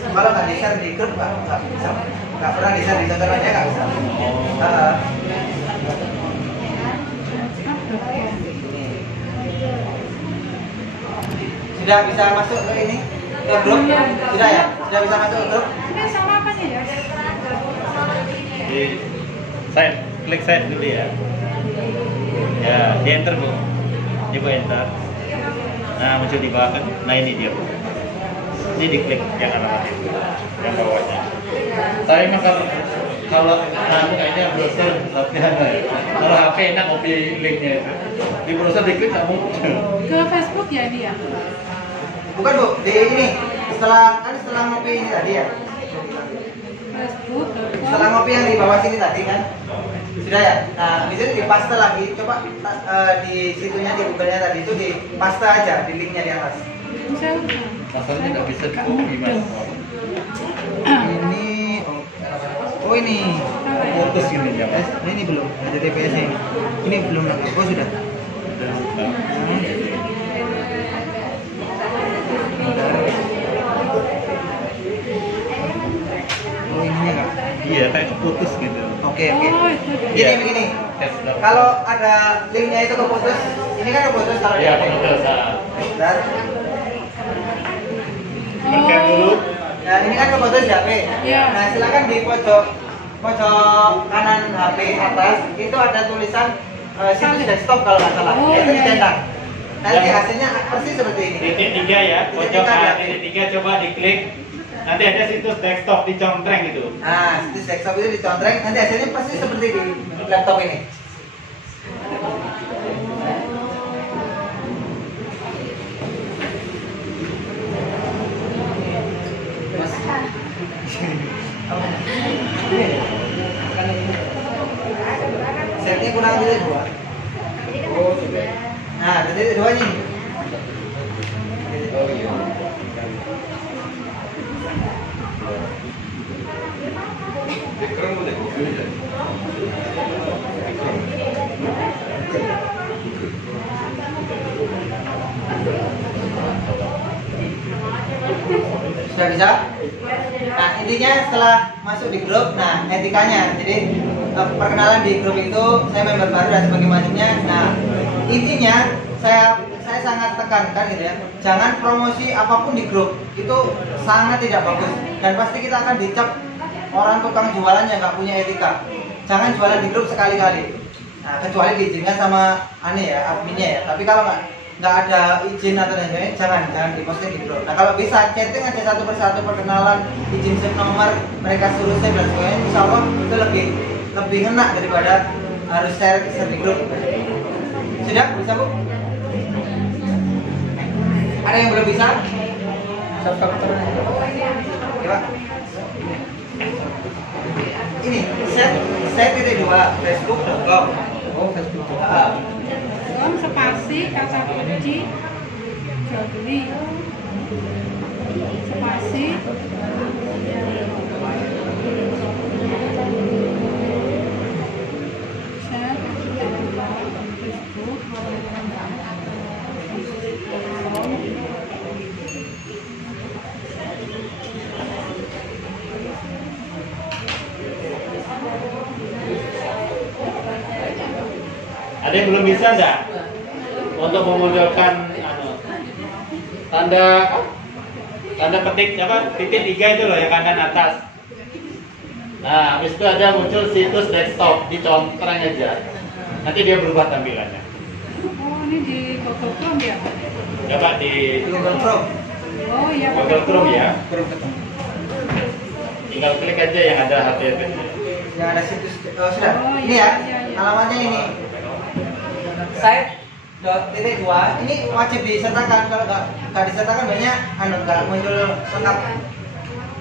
Kalau nggak di-share di grup nggak bisa. Nggak pernah di-share di sosial media nggak bisa. Sudah bisa masuk ke ini ke grup? Sudah ya? Sudah bisa masuk ke grup? Di side, klik side dulu ya. Ya, di enter bu. Coba enter. Nah muncul di bawah kan. Nah ini dia bu. Ini diklik yang alamat itu, yang bawahnya. Saya mah kalau kayaknya browser tapi ada ya. Kalau HP enak copy linknya itu. Di browser diklik nggak muncul. Ke Facebook ya dia? Bukan Bu, di ini setelah ngopi ini tadi ya. Facebook. Setelah ngopi yang di bawah sini tadi kan. Sudah ya? Nah, di sini dipaste lagi. Coba di situnya di Google-nya tadi itu dipaste aja di linknya di atas. Masalahnya nggak bisa di copy mas. Ini oh ini Putus ini ya mas. ini belum ada TPS ini. Ini belum lagi. Oh sudah. Oh ininya nggak? Iya kayak keputus gitu. Oke. Oh, itu dia. Gini begini. Tes dulu. Kalau ada linknya itu keputus, ini kan keputus kalau Iya di HP. keputus. Dan Scan dulu. nah ini kan keputus di HP. Iya. Nah silakan di pojok kanan HP atas itu ada tulisan situs desktop kalau nggak salah. Oh, Itu iya, ditendang. Nanti hasilnya persis seperti ini. Titik 3 ya, pojok Titik tiga. kanan titik 3 coba diklik. Nanti ada situs desktop dicontreng gitu. Nah, situs desktop itu dicontreng, nanti hasilnya persis seperti di laptop ini. Setnya kurang dari 2. Nah, jadi 2 nih. Sudah bisa? Nah, intinya setelah masuk di grup, nah etikanya, jadi perkenalan di grup itu saya member baru dan sebagainya. Nah intinya saya sangat tekankan gitu ya, jangan promosi apapun di grup, itu sangat tidak bagus dan pasti kita akan dicap orang tukang jualan yang nggak punya etika. Jangan jualan di grup sekali-kali. Nah kecuali diizinkan sama adminnya ya. Tapi kalau nggak ada izin atau lain sebagainya, jangan diposting di grup. Nah kalau bisa chatting aja satu persatu, perkenalan, izin save nomor, mereka suruh save dan sebagainya, insya Allah itu lebih enak daripada harus share di grup. Sudah bisa Bu? Ada yang belum bisa? Coba. Ini set.2 facebook.com. Oh, Facebook. Spasi kata kunci jual beli spasi share Facebook. Ada yang belum bisa enggak? Untuk memunculkan tanda petik apa? Titik 3 itu loh yang kanan atas. Nah, habis itu ada muncul situs desktop, dicontreng aja. Nanti dia berubah tampilannya. Oh ini di Google Chrome ya? Coba di Google Chrome. Oh iya Google Chrome ya. Chrome ketemu. Tinggal klik aja yang ada HTML. Yang ada situs. Oh sudah. Oh, Ini iya, ya. iya, iya. Alamatnya ini. Site.2 ini wajib disertakan, kalau nggak disertakan banyak nggak muncul lengkap.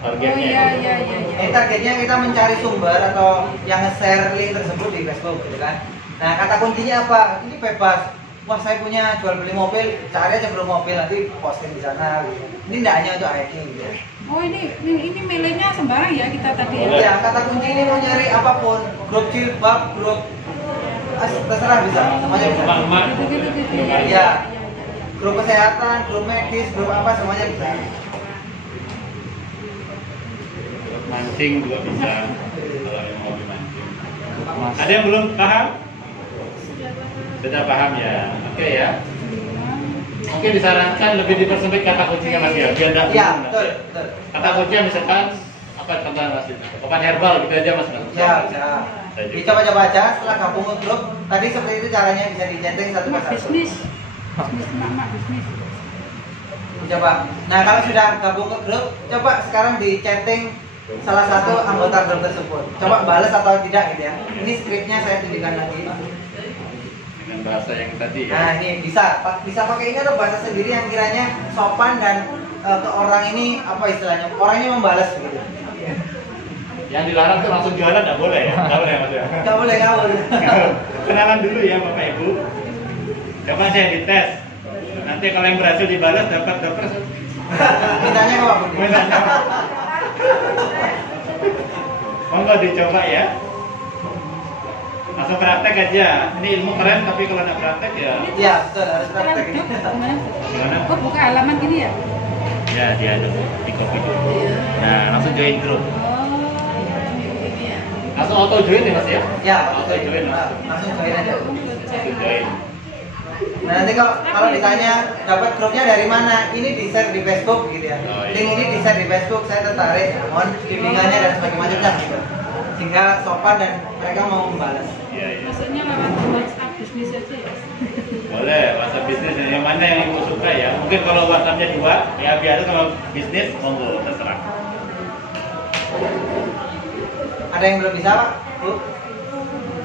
Targetnya. Oh iya iya iya. Ini targetnya kita mencari sumber atau yang nge-share link tersebut di Facebook gitu kan. Nah kata kuncinya apa? Ini bebas. Wah saya punya jual beli mobil, cari aja grup mobil nanti posting di sana gitu. Ini tidak hanya untuk IT gitu ya. Oh ini milihnya sembarang ya kita tadi ya? Ya kata kunci ini mau nyari apapun, grup jilbab, grup terserah bisa, semuanya bisa. Emak-emak. Gitu Ya, grup kesehatan, grup medis, grup apa semuanya bisa. Mancing juga bisa. Kalau yang mau mancing. Ada yang belum paham? Sudah paham ya? Oke ya. Mungkin disarankan lebih dipersempit kata kuncinya Mas ya, biar enggak Ya, bingung, Mas, betul, ya. betul. Kata kuncinya misalkan apa contohnya Mas? Obat herbal gitu aja Mas. Ya, bisa. Dicoba-coba aja setelah gabung ke grup. Tadi seperti itu caranya bisa di-chatting satu Mak persatu. bisnis mak bisnis. Coba. Nah, kalau sudah gabung ke grup, coba sekarang di-chatting salah satu anggota grup tersebut. Coba balas atau tidak gitu ya. Ini skripnya saya tunjukkan lagi. Dengan bahasa yang tadi ya. Nah, ini bisa pakai ini atau bahasa sendiri yang kiranya sopan dan ke orang ini apa istilahnya? Orang ini membalas gitu. Yang dilarang tuh langsung jualan nggak boleh ya? Nggak boleh Mas ya? Nggak boleh ngawur. Kenalan dulu ya Bapak Ibu. Coba saya dites. Nanti kalau yang berhasil dibalas dapat dokter. Mintanya ke Pak Budi. Monggo dicoba ya. Langsung praktek aja. Ini ilmu keren tapi kalau nggak praktek ya. Iya, betul harus praktek ini. Gimana? Oh buka halaman gini ya? Ya dia ada di copy dulu. Nah langsung join grup. Langsung auto join ya Mas ya? Ya, Auto join Nah, langsung join aja. Auto join. Nah, nanti kalau ditanya dapat grupnya dari mana, ini di share di Facebook gitu ya. Oh, iya. Link ini di share di Facebook, saya tertarik, mohon bimbingannya dan sebagainya gitu. Sehingga sopan dan mereka mau membalas. Iya iya. Maksudnya lewat WhatsApp bisnis aja ya? Boleh, WhatsApp bisnis yang mana yang ibu suka ya. Mungkin kalau WhatsAppnya 2, ya biar kalau bisnis monggo terserah. Ada yang belum bisa Pak? Bu?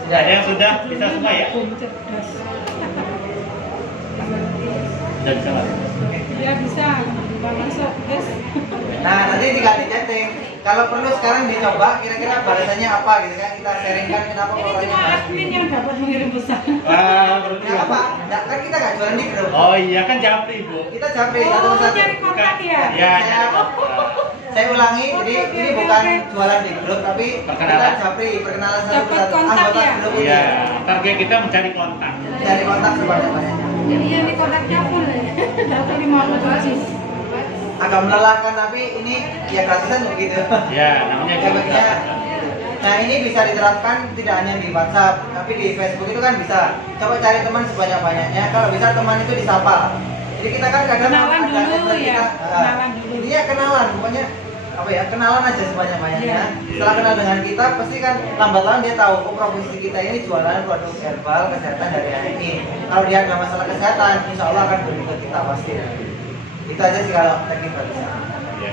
Sudah Ada yang sudah bisa semua ya? Cerdas. Sudah bisa Mas? Ya bisa, Bang masuk, guys. Nah, nanti tinggal di chatting. Kalau perlu sekarang dicoba kira-kira balasannya apa gitu kan, kita sharingkan kenapa Ini orangnya cuma balas admin begini. yang dapat mengirim pesan. Wah, berarti Ya apa? Nah, kan kita nggak jualan di grup. Oh iya kan japri Bu. Kita japri satu Oh, persatu. cari kontak ya? Ya, Saya ulangi, jadi Oke, ini oke, bukan oke. jualan di grup, tapi Perkenalan. kita japri perkenalan satu Dapat persatu kontak anggota ya? grup ini. Iya, target kita mencari kontak. Cari kontak sebanyak-banyaknya. Jadi yang di kontaknya full ya. Dapat 50 dosis. agak melelahkan, tapi ini ya gratisan begitu. Ya, namanya Efeknya, nah ini bisa diterapkan tidak hanya di WhatsApp, tapi di Facebook itu kan bisa. Coba cari teman sebanyak-banyaknya. Kalau bisa teman itu disapa. Jadi kita kan kadang Kenalan ada dulu network ya, kita, kenalan dulu. Ini ya kenalan, pokoknya apa ya, kenalan aja sebanyak-banyaknya. Iya. Setelah kenal dengan kita, pasti kan lambat laun dia tahu, oh profesi kita ini jualan produk herbal kesehatan dari ini. Kalau dia ada masalah kesehatan, insya Allah akan berikut kita pasti. Itu aja sih kalau teknik gratisan. Ya.